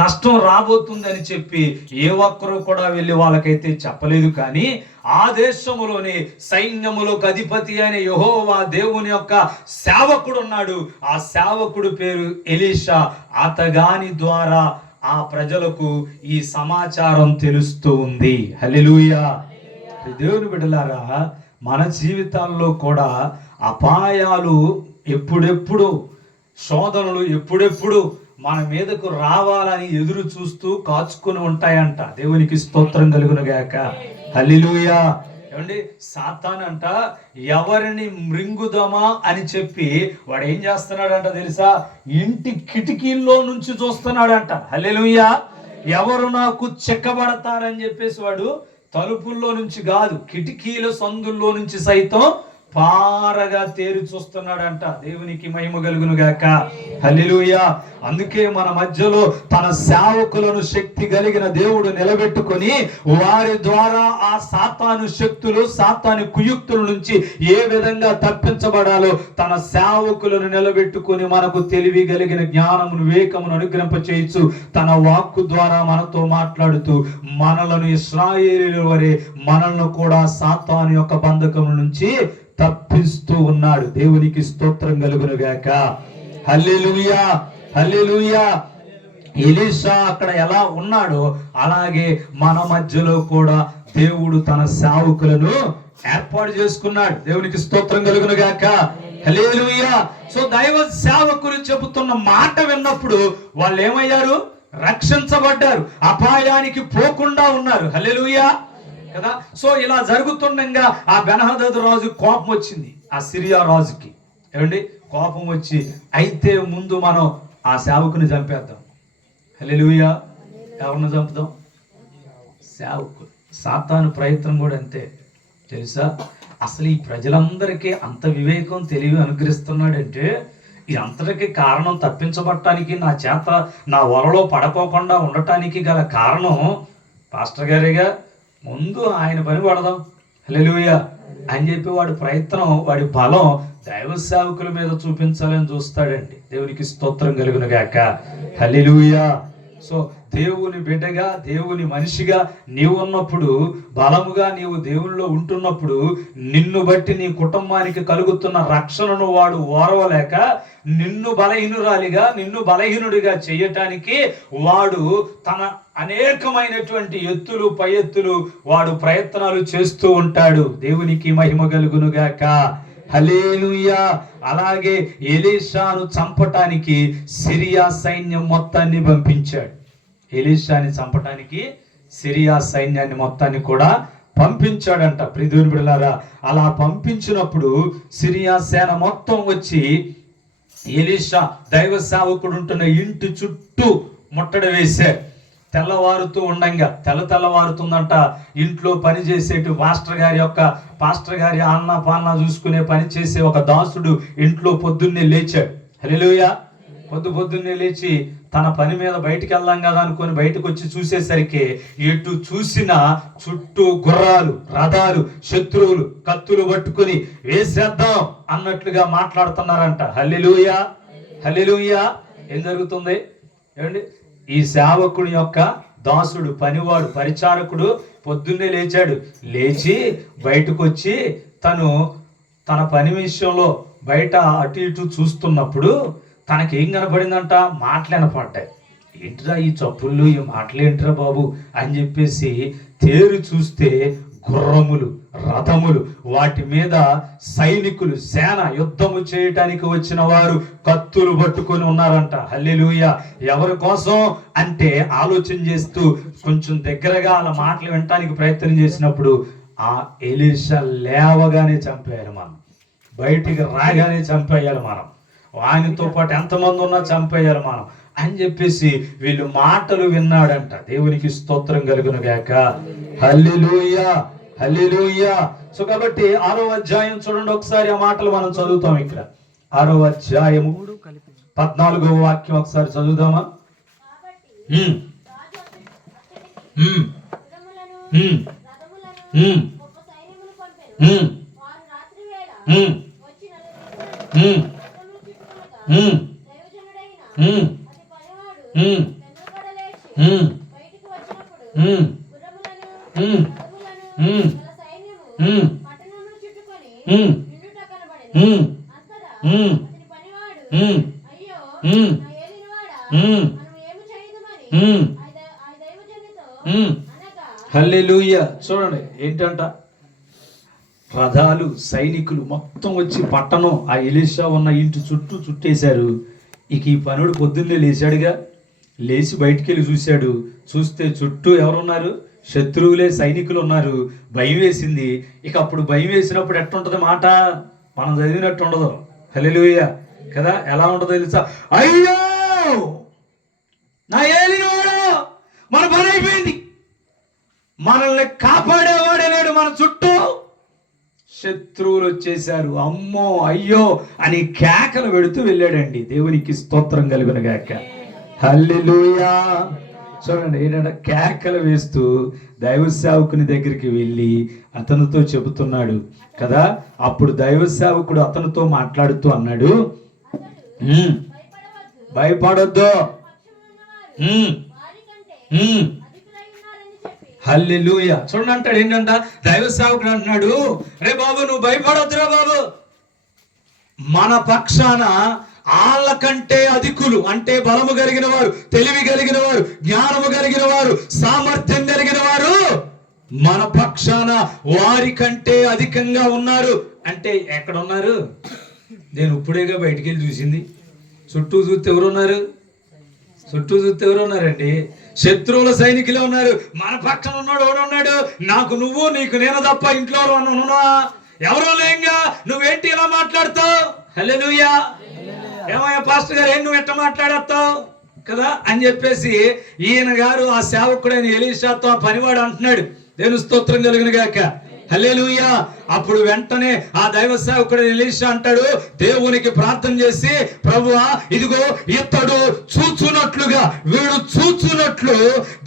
నష్టం రాబోతుందని చెప్పి ఏ ఒక్కరూ కూడా వెళ్ళి వాళ్ళకైతే చెప్పలేదు. కానీ ఆ దేశములోని సైన్యములకు అధిపతి అయిన యెహోవా దేవుని యొక్క సేవకుడు ఉన్నాడు. ఆ సేవకుడు పేరు ఎలీషా. అతగాని ద్వారా ఆ ప్రజలకు ఈ సమాచారం తెలుస్తూ ఉంది. హల్లెలూయా. దేవుని బిడ్డలారా, మన జీవితాల్లో కూడా అపాయాలు ఎప్పుడెప్పుడు, శోధనలు ఎప్పుడెప్పుడు మన మీదకు రావాలని ఎదురు చూస్తూ కాచుకొని ఉంటాయంట. దేవునికి స్తోత్రం కలుగును గాక. హల్లెలూయా. ఏమండి, సాతాను అంట ఎవరిని మృంగుదామా అని చెప్పి వాడు ఏం చేస్తున్నాడంట తెలుసా? ఇంటి కిటికీల్లో నుంచి చూస్తున్నాడంట. హల్లెలూయా. ఎవరు నాకు చెక్కబడతారని చెప్పేసి వాడు తలుపుల్లో నుంచి కాదు, కిటికీల సందుల్లో నుంచి సైతం పారగా తేరి చూస్తున్నాడంట. దేవునికి మహిమ కలుగును గాక. హల్లెలూయా. అందుకే మన మధ్యలో తన సేవకులను శక్తి కలిగిన దేవుడు నిలబెట్టుకొని వారి ద్వారా ఆ సాతాను శక్తులు, సాతాను కుయుక్తుల నుంచి ఏ విధంగా తప్పించబడాలో తన సేవకులను నిలబెట్టుకొని మనకు తెలివి కలిగిన జ్ఞానమును, వివేకమును అనుగ్రహింపచేయచ్చు. తన వాక్కు ద్వారా మనతో మాట్లాడుతూ మనలను ఇశ్రాయేలీయుల వలె మనల్ని కూడా సాతాను యొక్క బంధకం నుంచి తప్పిస్తూ ఉన్నాడు. దేవునికి స్తోత్రం కలుగును గాక. హల్లెలూయా. హల్లెలూయా. ఎలీషా అక్కడ ఎలా ఉన్నాడో అలాగే మన మధ్యలో కూడా దేవుడు తన సేవకులను ఏర్పాటు చేసుకున్నాడు. దేవునికి స్తోత్రం కలుగును గాక. హల్లెలూయా. సో దైవ సేవకులు చెబుతున్న మాట విన్నప్పుడు వాళ్ళు ఏమయ్యారు? రక్షించబడ్డారు, అపాయానికి పోకుండా ఉన్నారు. హల్లెలూయా కదా. సో ఇలా జరుగుతుండగా ఆ బెన్హదదు రాజు కోపం వచ్చింది ఆ సిరియా రాజుకి. ఏమండి, కోపం వచ్చి అయితే ముందు మనం ఆ సేవకుని చంపేద్దాం. హల్లెలూయా. ఎవరిని చంపుదాం? సేవకుడు. సాతాను ప్రయత్నం కూడా అంతే తెలుసా. అసలు ఈ ప్రజలందరికీ అంత వివేకం, తెలివి అనుగ్రహిస్తున్నాడంటే ఈ అంతటికి కారణం తప్పించబడటానికి, నా చేత నా వలలో పడకోకుండా ఉండటానికి గల కారణం పాస్టర్ గారేగా. ముందు ఆయన పని పడదాం. హల్లెలూయా అని చెప్పి వాడి ప్రయత్నం, వాడి బలం దైవ సేవకుల మీద చూపించాలని చూస్తాడండి. దేవునికి స్తోత్రం కలుగును గాక. హల్లెలూయా. సో దేవుని బిడ్డగా, దేవుని మనిషిగా నీవు ఉన్నప్పుడు, బలముగా నీవు దేవునిలో ఉంటున్నప్పుడు నిన్ను బట్టి నీ కుటుంబానికి కలుగుతున్న రక్షణను వాడు ఓరవలేక నిన్ను బలహీనురాలిగా, నిన్ను బలహీనుడిగా చేయటానికి వాడు తన అనేకమైనటువంటి ఎత్తులు, పై ఎత్తులు వాడు ప్రయత్నాలు చేస్తూ ఉంటాడు. దేవునికి మహిమ కలుగును గాక. హల్లెలూయా. అలాగే ఎలీషాను చంపటానికి సిరియా సైన్యం మొత్తాన్ని పంపించాడు. ఎలీషాని చంపటానికి సిరియా సైన్యాన్ని మొత్తాన్ని కూడా పంపించాడంట. ప్రియదేవుని బిడ్డలారా, అలా పంపించినప్పుడు సిరియా సేన మొత్తం వచ్చి ఎలీషా దైవ సేవకుడు ఉంటున్న ఇంటి చుట్టూ ముట్టడి వేశారు. తెల్లవారుతూ ఉండంగా, తెల్లవారుతుందంట. ఇంట్లో పని చేసేటి పాస్టర్ గారి అన్న పాలన చూసుకునే పని చేసే ఒక దాసుడు ఇంట్లో పొద్దున్నే లేచాడు. హల్లెలూయా. పొద్దున్నే లేచి తన పని మీద బయటికి వెళ్దాం కదా అనుకొని బయటకు వచ్చి చూసేసరికి ఎటు చూసినా చుట్టూ గుర్రాలు, రథాలు, శత్రువులు కత్తులు పట్టుకుని వేసేద్దాం అన్నట్లుగా మాట్లాడుతున్నారంట. హల్లెలూయా. హల్లెలూయా. ఏం జరుగుతుంది? ఏమండి, ఈ సేవకుడి యొక్క దాసుడు, పనివాడు, పరిచారకుడు పొద్దున్నే లేచాడు. లేచి బయటకు వచ్చి తన పని విషయంలో బయట అటు ఇటు చూస్తున్నప్పుడు తనకేం కనపడిందంట? మాటలు వినపడ్డాయి. ఏంట్రా ఈ చప్పుళ్ళు, ఈ మాటలేంట్రా బాబు అని చెప్పేసి తేరు చూస్తే గుర్రములు, రథములు, వాటి మీద సైనికులు, సేన, యుద్ధము చేయటానికి వచ్చిన వారు కత్తులు పట్టుకొని ఉన్నారంట. హల్లెలూయా. ఎవరి కోసం అంటే ఆలోచన చేస్తూ కొంచెం దగ్గరగా అలా మాటలు వినటానికి ప్రయత్నం చేసినప్పుడు ఆ ఎలీషా లేవగానే చంపేయాలి మనం, బయటికి రాగానే చంపేయాలి మనం, ఆయనతో పాటు ఎంతమంది ఉన్నా చంపేయాలి మనం అని చెప్పేసి వీళ్ళు మాటలు విన్నాడంట. దేవునికి స్తోత్రం కలుగును గాక. హల్లెలూయా. హల్లెలూయా. సో కాబట్టి 6వ అధ్యాయం చూడండి ఒకసారి, ఆ మాటలు మనం చదువుతాం. ఇక్కడ 6వ అధ్యాయము 14వ వాక్యం ఒకసారి చదువుదామా? హల్లెలూయా. చూడండి ఏంటంట, రథాలు సైనికులు మొత్తం వచ్చి పట్టణం ఆ ఎలీషా ఉన్న ఇంటి చుట్టూ చుట్టేశారు. ఇక ఈ పనుడు పొద్దున్నే లేచాడుగా, లేచి బయటికి వెళ్ళి చూశాడు. చూస్తే చుట్టూ ఎవరున్నారు? శత్రువులే, సైనికులు ఉన్నారు. భయం వేసింది. ఇక అప్పుడు భయం వేసినప్పుడు ఎట్టుంటది మాట, మనం చదివినట్టు ఉండదు. హల్లెలూయా కదా. ఎలా ఉంటుందో తెలుసా? అయ్యో నా ఏలినవాడు, మన పని అయిపోయింది, మనల్ని కాపాడేవాడే లేడు, మన చుట్టూ శత్రువులు వచ్చేసారు, అమ్మో అయ్యో అని కేకలు పెడుతూ వెళ్ళాడండి. దేవునికి స్తోత్రం కలుగును గాక. హల్లెలూయా. చూడండి ఏంటంటే, కేకలు వేస్తూ దైవ సేవకుని దగ్గరికి వెళ్ళి అతనితో చెబుతున్నాడు కదా. అప్పుడు దైవ సేవకుడు అతనితో మాట్లాడుతూ అన్నాడు, భయపడొద్దు. హల్లెలూయా. చూడండి అంటాడు ఏంటంట, దైవ సేవకుడు అంటున్నాడు, రే బాబు నువ్వు భయపడొద్దురా బాబు, మన పక్షాన వాళ్ళ కంటే అధికులు, అంటే బలము కలిగిన వారు, తెలివి కలిగిన వారు, జ్ఞానము కలిగిన వారు, సామర్థ్యం కలిగిన వారు మన పక్షాన వారి కంటే అధికంగా ఉన్నారు. అంటే ఎక్కడ ఉన్నారు? నేను ఇప్పుడేగా బయటికి వెళ్ళి చూసింది. చుట్టూ చూస్తే ఎవరున్నారు? చుట్టూ చూస్తే ఎవరున్నారండి? శత్రువుల సైనికులే ఉన్నారు. మన పక్కన ఉన్నాడు ఎవడున్నాడు? నాకు నువ్వు, నీకు నేను తప్ప ఇంట్లో ఉన్నా ఎవరో లేంగా. నువ్వేంటి ఇలా మాట్లాడతావు? హల్లెలూయా. ఏమయ్యా పాస్టర్ గారు, నువ్వు ఎట్లా మాట్లాడతావు కదా అని చెప్పేసి ఈయన గారు ఆ సేవకుడైన ఎలీషాతో ఆ పనివాడు అంటున్నాడు. దేవుని స్తోత్రం కలుగును గాక. హల్లెలూయా. అప్పుడు వెంటనే ఆ దైవ సేవకుడు ఎలీషా అంటాడు, దేవునికి ప్రార్థన చేసి, ప్రభువా ఇదిగో ఇతడు చూచున్నట్లుగా, వీడు చూచున్నట్లు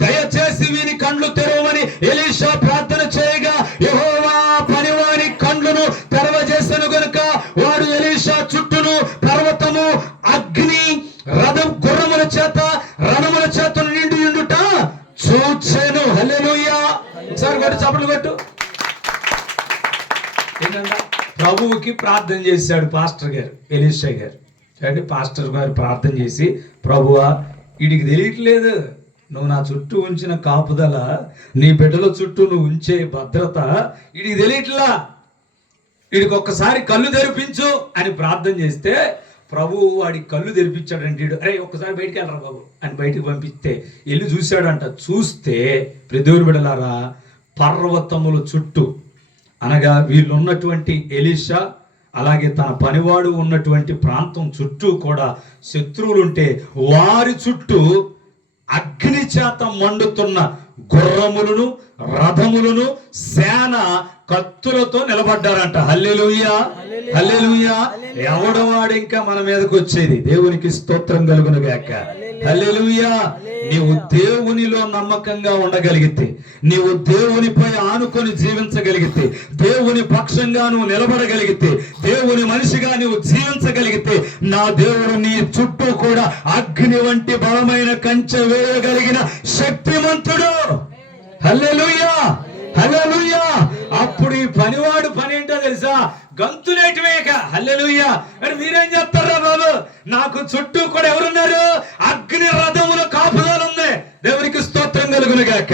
దయచేసి వీని కండ్లు తెరవమని ఎలీషా ప్రార్థన చేయగా, యెహోవా పనివాని కండ్లను తెరవజేసెను గనుక వాడు ఎలీషా చుట్టూను పర్వతము, అగ్ని, రథం, గుర్రముల చేత, రణముల చేత నిండి ఉండుట చూచెను. హల్లెలూయా. ఒకసారి కొట్టు, చప్పట్లు కొట్టు. ఏంటంటే ప్రభువుకి ప్రార్థన చేశాడు పాస్టర్ గారు, ఎలీషా గారు. అంటే పాస్టర్ గారు ప్రార్థన చేసి, ప్రభువా వీడికి తెలియట్లేదు, నువ్వు నా చుట్టూ ఉంచిన కాపుదల, నీ బిడ్డల చుట్టూ నువ్వు ఉంచే భద్రత వీడికి తెలియట్లా, వీడికి ఒక్కసారి కళ్ళు తెరిపించు అని ప్రార్థన చేస్తే ప్రభువు వాడికి కళ్ళు తెరిపించాడంటే, అరే ఒక్కసారి బయటికి వెళ్ళరా బాబు అని బయటికి పంపిస్తే వెళ్ళి చూశాడంట. చూస్తే దేవుని బిడ్డలారా, పర్వతముల చుట్టూ, అనగా వీళ్ళు ఉన్నటువంటి ఎలీషా అలాగే తన పనివాడు ఉన్నటువంటి ప్రాంతం చుట్టూ కూడా శత్రువులుంటే వారి చుట్టూ అగ్ని చేత మండుతున్న గుర్రములను, రథములను, సేన కత్తులతో నిలబడ్డారంట. హల్లెలూయా. హల్లెలూయా. ఎవడవాడు ఇంకా మన మీదకి వచ్చేది? దేవునికి స్తోత్రం కలుగును గాక. హల్లెలూయా. నీవు దేవునిలో నమ్మకంగా ఉండగలిగితే, నీవు దేవునిపై ఆనుకొని జీవించగలిగితే, దేవుని పక్షంగా నువ్వు నిలబడగలిగితే, దేవుని మనిషిగా నువ్వు జీవించగలిగితే, నా దేవుడు నీ చుట్టూ కూడా అగ్ని వంటి బలమైన కంచె వేయగలిగిన శక్తిమంతుడు. హల్లెలూయా. హల్లెలూయా. అప్పుడు ఈ పనివాడు పని ఏంటో తెలుసా? గంతులేటివేక. హల్లెలూయా. మరి మీరేం చెప్తారా బాబు? నాకు చుట్టూ కూడా ఎవరున్నారు? అగ్ని రథముల కాపుదల ఉంది. దేవునికి స్తోత్రం కలుగును గాక.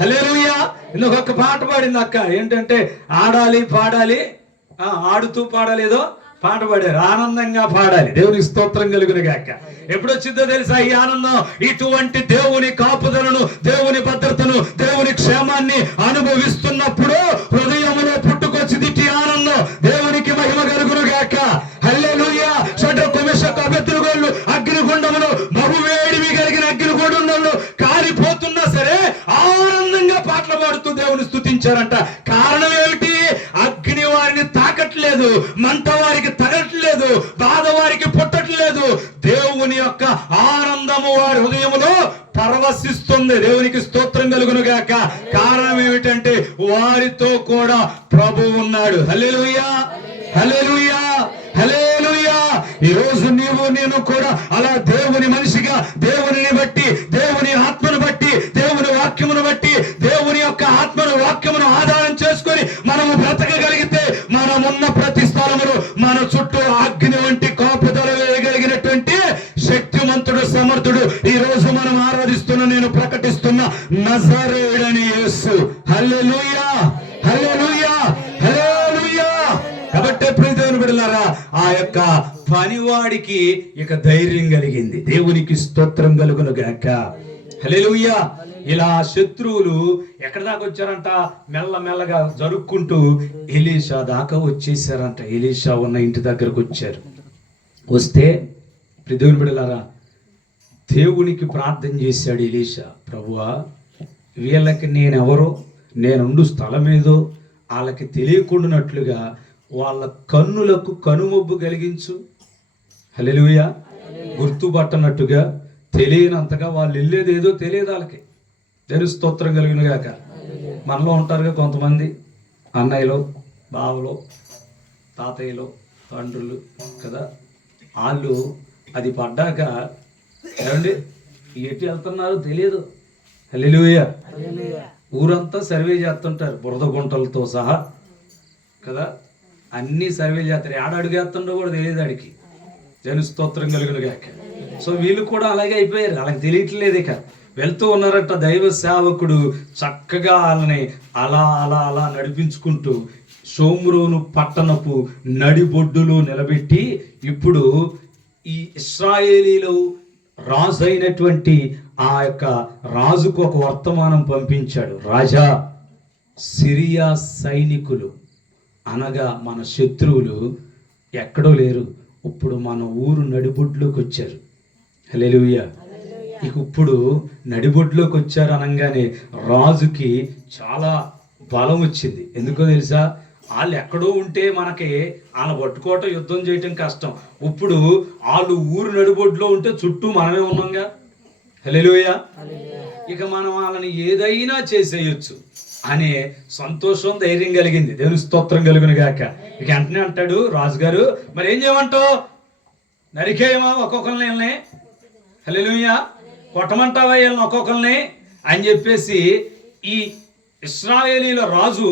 హల్లెలూయా. ఇంకొక పాట పాడింది అక్క, ఏంటంటే ఆడాలి పాడాలి, ఆడుతూ పాడాలేదో పాట పాడారు, ఆనందంగా పాడాలి. దేవునికి స్తోత్రం కలుగును గాక. ఎప్పుడు వచ్చిందో తెలుసా ఈ ఆనందం? ఇటువంటి దేవుని కాపుదలను, దేవుని భద్రతను, దేవుని క్షేమాన్ని అనుభవిస్తున్నప్పుడు హృదయంలో పుట్టుకొచ్చింది ఈ ఆనందం. దేవునికి మహిమ కలుగును గాక. హల్లెలూయా. షడ్రకు మెషకు అబేద్నెగోలు అగ్నిగుండములో, బహువేడివి కలిగిన అగ్నిగుండంలో కాలిపోతున్నా సరే ఆనందంగా పాటలు పాడుతూ దేవుని స్తుతించారంట. కారణం ఏమిటి? అగ్ని వారిని తాకట్లేదు, మంట వారికి తగట్లేదు, బాధ వారికి పుట్టట్లేదు. దేవుని యొక్క ఆనందము వారి హృదయములో పరవశిస్తుంది. దేవునికి స్తోత్రం కలుగును గాక. కారణం ఏమిటంటే వారితో కూడా ప్రభువు ఉన్నాడు. హల్లెలూయా. హల్లెలూయా. హల్లెలూయా. ఈ రోజు నీవు నేను కూడా అలా దేవుని మనిషిగా, దేవుని బట్టి, దేవుని ఆత్మను బట్టి ఈ రోజు మనం ఆరాధిస్తున్న, నేను ప్రకటిస్తున్న నజరేయుడని యేసు. హల్లెలూయా, హల్లెలూయా, హల్లెలూయా. కాబట్టి ప్రియమైన బిడ్డలారా, ఆ యొక్క పనివాడికి ఇక ధైర్యం కలిగింది. దేవునికి స్తోత్రం కలుగును గాక. హల్లెలూయా. ఇలా శత్రువులు ఎక్కడి దాకా వచ్చారంట? మెల్లమెల్లగా జరుక్కుంటూ ఎలీషా దాకా వచ్చేసారంట. ఎలీషా ఉన్న ఇంటి దగ్గరకు వచ్చారు. వస్తే దేవుని బిడ్డలారా, దేవునికి ప్రార్థన చేశాడు ఎలీషా. ప్రభువా, వీళ్ళకి నేనెవరో, నేనుండు స్థలం ఏదో వాళ్ళకి తెలియకుండానట్లుగా వాళ్ళ కన్నులకు కనుమొబ్బు కలిగించు. హల్లెలూయా. గుర్తుపట్టనట్టుగా, తెలియనంతగా వాళ్ళు వెళ్ళేది ఏదో తెలియదు వాళ్ళకి. దేవుని స్తోత్రం కలిగిన గాక. మనలో ఉంటారుగా కొంతమంది అన్నయ్యలు, బావలు, తాతయ్యలు, తండ్రులు కదా, వాళ్ళు అది పడ్డాక ఏమండి ఎటు వెళ్తున్నారో తెలియదు. హల్లెలూయా. ఊరంతా సర్వే చేస్తుంటారు, బురద గుంటలతో సహా కదా, అన్ని సర్వే చేస్తారు. ఏడాడుగేస్తుండో కూడా తెలియదు ఆడికి. దేవుని స్తోత్రం కలుగును గాక. సో వీళ్ళు కూడా అలాగే అయిపోయారు, వాళ్ళకి తెలియట్లేదు. ఇక వెళ్తూ ఉన్నారట. దైవ సేవకుడు చక్కగా వాళ్ళని అలా అలా అలా నడిపించుకుంటూ షోమ్రోను పట్టణపు నడిబొడ్డులో నిలబెట్టి, ఇప్పుడు ఈ ఇశ్రాయేలీలు రాజు అయినటువంటి ఆ యొక్క రాజుకు ఒక వర్తమానం పంపించాడు. రాజా, సిరియా సైనికులు అనగా మన శత్రువులు ఎక్కడో లేరు, ఇప్పుడు మన ఊరు నడిబొడ్లోకి వచ్చారు. హల్లెలూయా. ఇక ఇప్పుడు నడిబొడ్లోకి వచ్చారు అనగానే రాజుకి చాలా బలం వచ్చింది. ఎందుకో తెలుసా? వాళ్ళు ఎక్కడో ఉంటే మనకి వాళ్ళ పట్టుకోవటం, యుద్ధం చేయటం కష్టం. ఇప్పుడు వాళ్ళు ఊరు నడిబొడ్లో ఉంటే చుట్టూ మనమే ఉన్నాంగా. హల్లెలూయా. ఇక మనం వాళ్ళని ఏదైనా చేసేయచ్చు అనే సంతోషం, ధైర్యం కలిగింది. దేవుని స్తోత్రం కలుగును గాక. ఇక వెంటనే అంటాడు రాజుగారు, మరి ఏం చేయమంటావు? నరికేయమా ఒక్కొక్కరిని? హల్లెలూయా. కొట్టమంటావా వీళ్ళని ఒక్కొక్కరిని అని చెప్పేసి ఈ ఇశ్రాయేలీల రాజు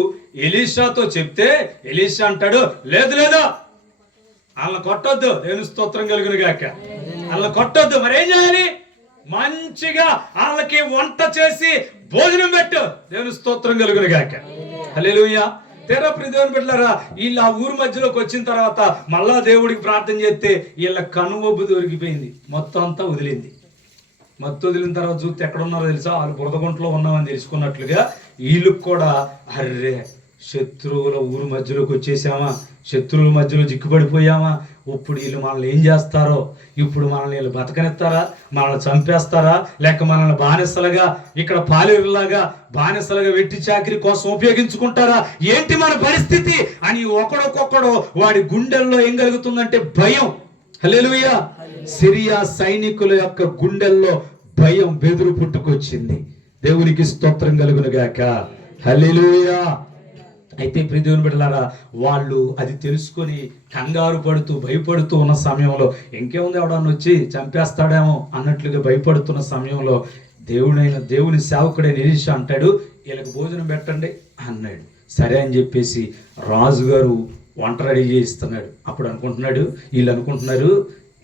ఎలీషాతో చెప్తే, ఎలీషా అంటాడు, లేదు లేదు, వాళ్ళని కొట్టొద్దు. దేవుని స్తోత్రం కలుగును గాక. వాళ్ళని కొట్టొద్దు. మరేం చేయాలి? మంచిగా వాళ్ళకి వంట చేసి భోజనం పెట్టు. దేవుని స్తోత్రం కలుగును గాక. హల్లెలూయా. తెర దేవుని బిడ్డలారా, వీళ్ళు ఆ ఊరు మధ్యలోకి వచ్చిన తర్వాత మళ్ళా దేవుడికి ప్రార్థన చేస్తే వీళ్ళ కనువొబ్బు దొరికిపోయింది, మొత్తం అంతా వదిలింది. మొత్తం వదిలిన తర్వాత చూస్తే ఎక్కడ ఉన్నారో తెలుసా? వాళ్ళు బురదగుంటలో ఉన్నామని తెలుసుకున్నట్లుగా వీళ్ళకి కూడా, అర్రే శత్రువుల ఊరు మధ్యలోకి వచ్చేసామా, శత్రువుల మధ్యలో చిక్కుపడిపోయామా, ఇప్పుడు వీళ్ళు మనల్ని ఏం చేస్తారో, ఇప్పుడు మనల్ని వీళ్ళు బతకనిస్తారా, మనల్ని చంపేస్తారా, లేక మనల్ని బానిసలుగా ఇక్కడ పాలేరులాగా బానిసలుగా వెట్టి చాకిరి కోసం ఉపయోగించుకుంటారా, ఏంటి మన పరిస్థితి అని ఒకడొక్కొక్కడు వాడి గుండెల్లో ఏం కలుగుతుందంటే భయం. హల్లెలూయా. సిరియా సైనికుల యొక్క గుండెల్లో భయం, బెదురు పుట్టుకొచ్చింది. దేవునికి స్తోత్రం కలుగును గాక. హల్లెలూయా. అయితే ప్రియదేవుని బిడ్డలారా, వాళ్ళు అది తెలుసుకొని కంగారు పడుతూ భయపడుతూ ఉన్న సమయంలో, ఇంకేముంది ఎవడన్నా వచ్చి చంపేస్తాడేమో అన్నట్లుగా భయపడుతున్న సమయంలో దేవుని సేవకుడైన ఎలీషా అంటాడు, వీళ్ళకి భోజనం పెట్టండి అన్నాడు. సరే అని చెప్పేసి రాజుగారు వంట రెడీ చేయిస్తున్నాడు. అప్పుడు వీళ్ళు అనుకుంటున్నారు,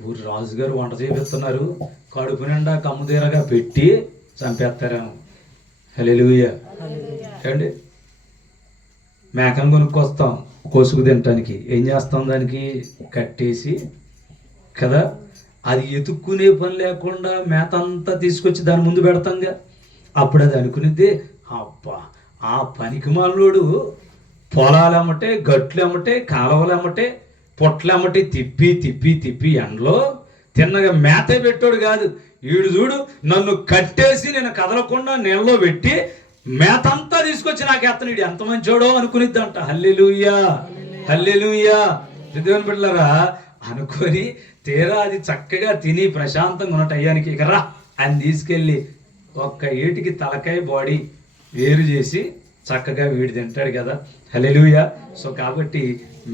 ఊరు రాజుగారు వంట చేపిస్తున్నారు, కడుపు నిండా కమ్ముదీరగా పెట్టి చంపేస్తారేమో. హల్లెలూయా. ఏమండి, మేకను కొనుక్కొస్తాం కోసుకు తినటానికి, ఏం చేస్తాం? దానికి కట్టేసి కదా, అది ఎతుక్కునే పని లేకుండా మేత అంతా తీసుకొచ్చి దాని ముందు పెడతాంగా. అప్పుడు అది అనుకునేది, అబ్బా ఆ పనికి మాలోడు పొలాలమ్మటే, గట్లమ్మటే, కాలువలమ్మటే, పొట్లమ్మటే తిప్పి తిప్పి తిప్పి ఎండలో తిన్నగా మేతే పెట్టాడు కాదు. వీడు చూడు, నన్ను కట్టేసి నేను కదలకుండా నీళ్ళలో పెట్టి మేతంతా తీసుకొచ్చి నాకు ఎత్తనీడు, ఎంత మంచోడో అనుకునిద్దంట. హల్లెలూయా, హల్లెలూయా. దేవుని బిడ్డలారా, అనుకొని తీరా అది చక్కగా తిని ప్రశాంతంగా ఉన్న టయానికి ఇక రా అని తీసుకెళ్ళి ఒక్క ఏటికి తలకాయ బాడీ వేరు చేసి చక్కగా వీడు తింటాడు కదా. హల్లెలూయా. సో కాబట్టి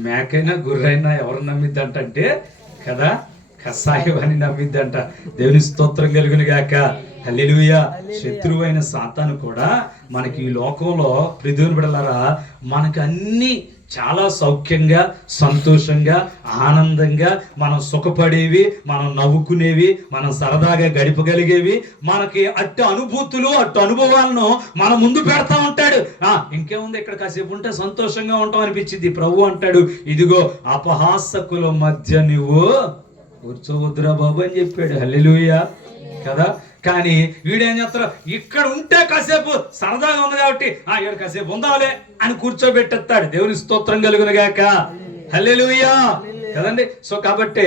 మేకైనా గుర్రైనా ఎవరు నమ్మిద్దంటే కదా, కసాయం అని నమ్మిద్దంట. దేవుని స్తోత్రం కలుగును గాక. హల్లెలూయా. శత్రువైన సాతాను కూడా మనకి ఈ లోకంలో, దేవుని బిడ్డలారా, మనకి అన్ని చాలా సౌఖ్యంగా, సంతోషంగా, ఆనందంగా మనం సుఖపడేవి, మనం నవ్వుకునేవి, మనం సరదాగా గడిపగలిగేవి, మనకి అట్టు అనుభూతులు, అట్టు అనుభవాలను మన ముందు పెడతా ఉంటాడు. ఇంకేముంది, ఇక్కడ కాసేపు ఉంటే సంతోషంగా ఉంటాం అనిపించింది. ప్రభు అంటాడు, ఇదిగో అపహాసకుల మధ్య నువ్వు కూర్చోవద్దురా బాబు అని చెప్పాడు. హల్లెలూయా కదా. కానీ వీడేం చేస్తారు, ఇక్కడ ఉంటే కాసేపు సరదాగా ఉంది కాబట్టి ఇక్కడ కాసేపు ఉందాలే అని కూర్చోబెట్టేస్తాడు. దేవుని స్తోత్రం కలుగును గాక. హల్లెలూయా కదండి. సో కాబట్టి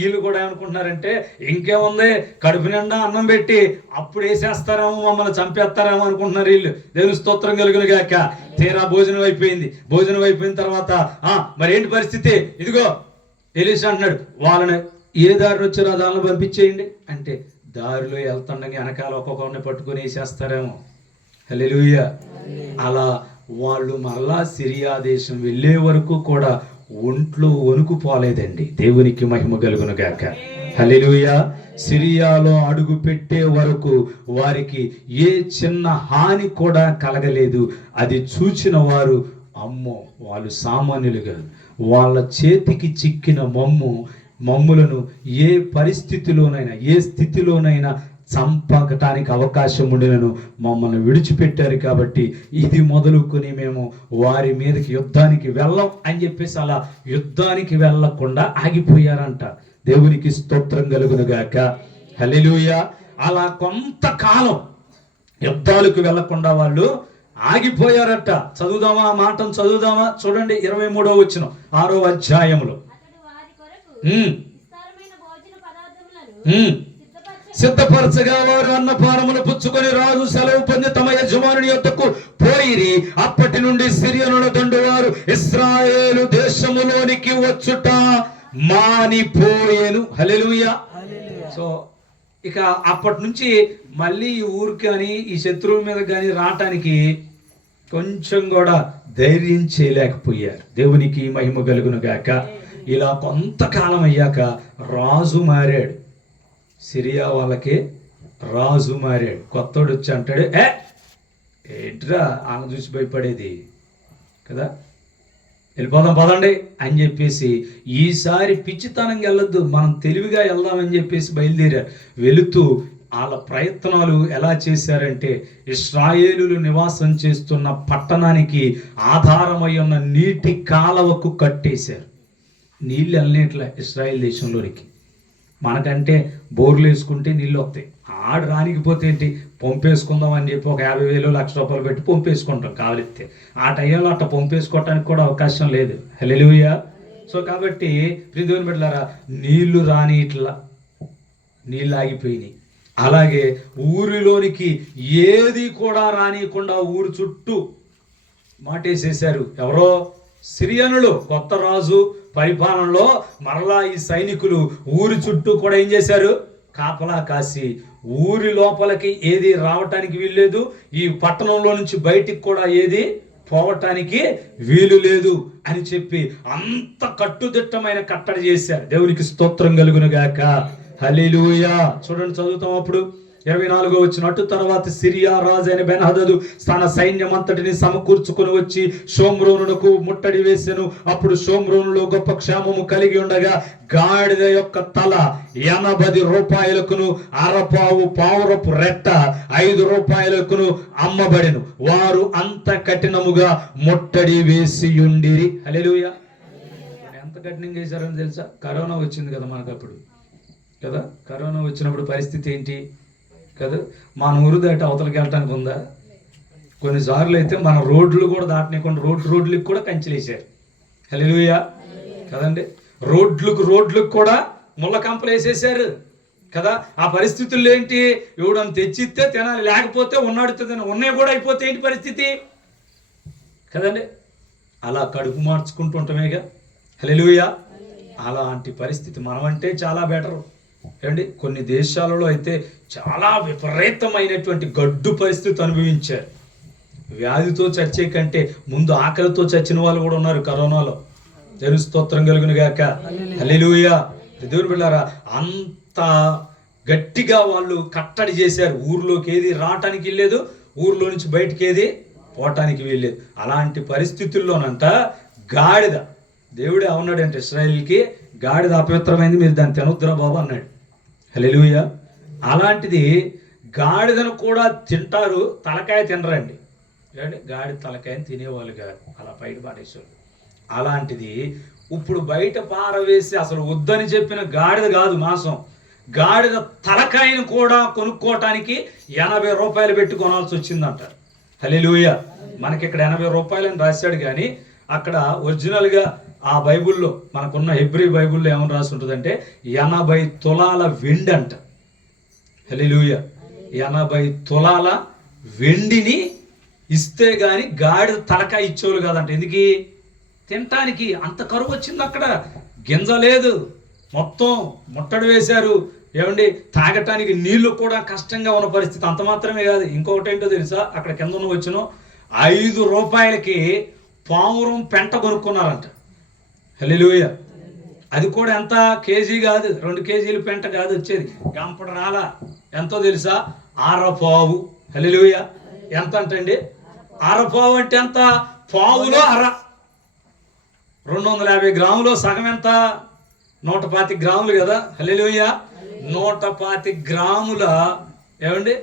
వీళ్ళు కూడా ఏమనుకుంటున్నారంటే, ఇంకేముంది, కడుపు నిండా అన్నం పెట్టి అప్పుడు వేసేస్తారేమో, మమ్మల్ని చంపేస్తారేమో అనుకుంటున్నారు వీళ్ళు. దేవుని స్తోత్రం కలుగును గాక. తీరా భోజనం అయిపోయింది. భోజనం అయిపోయిన తర్వాత మరి ఏంటి పరిస్థితి, ఇదిగో ఎలీషా అంటున్నాడు, వాళ్ళని ఏ దారిని వచ్చారో ఆ దారిలో పంపించేయండి అంటే, దారిలో వెళ్తుండగా వెనకాల ఒక్కొక్కరిని పట్టుకుని వేసేస్తారేమో. హల్లెలూయా. అలా వాళ్ళు మరలా సిరియా దేశం వెళ్ళే వరకు కూడా ఒంట్లో వణుకు పోలేదండి. దేవునికి మహిమ కలుగును గాక. హల్లెలూయా. సిరియాలో అడుగు పెట్టే వరకు వారికి ఏ చిన్న హాని కూడా కలగలేదు. అది చూచిన వారు, అమ్మో వాళ్ళు సామాన్యులు కాదు, వాళ్ళ చేతికి చిక్కిన మమ్ములను ఏ పరిస్థితిలోనైనా, ఏ స్థితిలోనైనా చంపకటానికి అవకాశం ఉండినను మమ్మల్ని విడిచిపెట్టారు కాబట్టి ఇది మొదలుకొని మేము వారి మీదకి యుద్ధానికి వెళ్ళం అని చెప్పేసి అలా యుద్ధానికి వెళ్ళకుండా ఆగిపోయారంట. దేవునికి స్తోత్రం కలుగును గాక. హల్లెలూయా. అలా కొంతకాలం యుద్ధాలకు వెళ్లకుండా వాళ్ళు ఆగిపోయారట. చదువుదామా, ఆ మాటను చదువుదామా? చూడండి 23వ వచనం 6వ అధ్యాయంలో. సిద్ధపరచగా వారు అన్నపానములు పుచ్చుకొని రాజు సెలవు పొంది తమ యజమానుని యొద్దకు పోయిరి. అప్పటి నుండి సిరియనుల దండు వారు ఇశ్రాయేలు దేశములోనికి వచ్చుట మానిపోయేను. హల్లెలూయా. సో ఇక అప్పటి నుంచి మళ్ళీ ఈ ఊరికి కానీ ఈ శత్రువుల మీద కానీ రావటానికి కొంచెం కూడా ధైర్యం చేయలేకపోయారు. దేవునికి మహిమ కలుగును గాక. ఇలా కొంతకాలం అయ్యాక రాజు మారాడు. సిరియా వాళ్ళకి రాజు మారాడు. కొత్తోడు వచ్చి అంటాడు, ఏంట్రా ఆమె చూసి భయపడేది కదా, వెళ్ళిపోదాం పదండి అని చెప్పేసి, ఈసారి పిచ్చితనంగా వెళ్ళొద్దు, మనం తెలివిగా వెళ్దామని చెప్పేసి బయలుదేరారు. వెళుతూ వాళ్ళ ప్రయత్నాలు ఎలా చేశారంటే, ఇశ్రాయేలులు నివాసం చేస్తున్న పట్టణానికి ఆధారమై ఉన్న నీటి కాలవకు కట్టేశారు. నీళ్ళు వెళ్ళనేట్లే ఇశ్రాయేల్ దేశంలోనికి. మనకంటే బోర్లు వేసుకుంటే నీళ్ళు వస్తాయి, ఆడు రానికపోతే ఏంటి, పంపేసుకుందాం అని చెప్పి ఒక 50,000 1,00,000 పెట్టి పంపేసుకుంటాం కావలిస్తే. ఆ టైంలో అట్లా పంపేసుకోవటానికి కూడా అవకాశం లేదు. హల్లెలూయా. సో కాబట్టి ప్రియదేవుని బిడ్డలారా, నీళ్లు రాని ఇట్లా నీళ్ళు ఆగిపోయినాయి. అలాగే ఊరిలోనికి ఏది కూడా రానియకుండా ఊరు చుట్టూ మాటేసేశారు. ఎవరో సిరియనులు, కొత్త రాజు పరిపాలనలో మరలా ఈ సైనికులు ఊరి చుట్టూ కూడా ఏం చేశారు, కాపలా కాసి ఊరి లోపలికి ఏది రావటానికి వీల్లేదు, ఈ పట్టణంలో నుంచి బయటికి కూడా ఏది పోవటానికి వీలు లేదు అని చెప్పి అంత కట్టుదిట్టమైన కట్టడి చేశారు. దేవునికి స్తోత్రం కలుగును గాక. హల్లెలూయా. చూడండి, చదువుతాం అప్పుడు 24వ వచనం. అటు తర్వాత సిరియా రాజు అయిన బెన్హదదు తన సైన్యం అంతటిని సమకూర్చుకుని వచ్చి షోమ్రోనునకు ముట్టడి వేసెను. అప్పుడు షోమ్రోనులో గొప్ప క్షేమము కలిగి ఉండగా గాడిద యొక్క తల 80 రూపాయలకును, అరపావు పావురపు రెట్ట 5 రూపాయలకును అమ్మబడెను. వారు అంత కఠినముగా ముట్టడి వేసి ఉండిరి. హల్లెలూయా. ఎంత కఠినంగా చేశారని తెలుసా? కరోనా వచ్చింది కదా మనకు అప్పుడు కదా. కరోనా వచ్చినప్పుడు పరిస్థితి ఏంటి కదా, మన ఊరు దాటి అవతలకి వెళ్ళటానికి ఉందా? కొన్నిసార్లు అయితే మన రోడ్లు కూడా దాటనికుండా రోడ్లకు కూడా కంచెలేసారు. హల్లెలూయా కదండి. రోడ్లకు కూడా ముళ్ళ కంపలు వేసేసారు కదా. ఆ పరిస్థితుల్లో ఏంటి, ఎవడని తెచ్చిస్తే తినాలి, లేకపోతే ఉన్నాడుతుందని ఉన్నాయి కూడా అయిపోతే ఏంటి పరిస్థితి కదండి. అలా కడుపు మార్చుకుంటూ ఉంటామేగా. హల్లెలూయా. అలాంటి పరిస్థితి. మనమంటే చాలా బెటరు ఏమండి. కొన్ని దేశాలలో అయితే చాలా విపరీతమైనటువంటి గడ్డు పరిస్థితి అనుభవించారు. వ్యాధితో చచ్చే కంటే ముందు ఆకలితో చచ్చిన వాళ్ళు కూడా ఉన్నారు కరోనాలో. దేవుని స్తోత్రం కలుగును గాక. హల్లెలూయా. దేవుని బిడ్డలారా, అంత గట్టిగా వాళ్ళు కట్టడి చేశారు. ఊర్లోకి ఏది రావటానికి వెళ్ళలేదు, ఊర్లో నుంచి బయటికి ఏది పోవటానికి వెళ్ళలేదు. అలాంటి పరిస్థితుల్లోనంట గాడిద. దేవుడు ఏమన్నాడంటే ఇశ్రాయేలుకి, గాడిద అపవిత్రమైంది, మీరు దాన్ని తినొద్దురా బాబు అన్నాడు. హల్లెలూయా. అలాంటిది గాడిదను కూడా తింటారు, తలకాయ తినరండి. గాడిద తలకాయని తినేవాళ్ళు కాదు, అలా బయట పాడేసేవాళ్ళు. అలాంటిది ఇప్పుడు బయట పారవేసి అసలు వద్దని చెప్పిన గాడిద కాదు మాంసం, గాడిద తలకాయను కూడా కొనుక్కోవటానికి 80 రూపాయలు పెట్టి కొనాల్సి వచ్చిందంట. హల్లెలూయా. మనకి ఇక్కడ 80 రూపాయలు అని రాశాడు, కానీ అక్కడ ఒరిజినల్గా ఆ బైబుల్లో మనకున్న హెబ్రీ బైబుల్లో ఏమని రాసి ఉంటుందంటే 80 తులాల వెండి అంట. హల్లెలూయా. 80 తులాల వెండిని ఇస్తే గాని గాడిద తలకాయ ఇచ్చేవాళ్ళు కాదంట. ఎందుకు? తినటానికి. అంత కరువు వచ్చింది అక్కడ, గింజ లేదు, మొత్తం ముట్టడి వేశారు. ఏమండి, తాగటానికి నీళ్లు కూడా కష్టంగా ఉన్న పరిస్థితి. అంత మాత్రమే కాదు, ఇంకొకటి ఏంటో తెలుసా, అక్కడ కింద ఉన్న వచ్చిన 5 రూపాయలకి పావురం పెంట కొనుక్కున్నారంట. హల్లెలూయా. అది కూడా ఎంత, కేజీ కాదు, 2 కేజీలు పెంట కాదు వచ్చేది, గంపడ రాల. ఎంతో తెలుసా, 1/2 పావు. హల్లెలూయా. ఎంత అంటండి? 1/2 పావు అంటే ఎంత? పావులో అర. 250 గ్రాములో సగం ఎంత? 125 గ్రాములు కదా. హల్లెలూయా. 125 గ్రాముల ఏమండి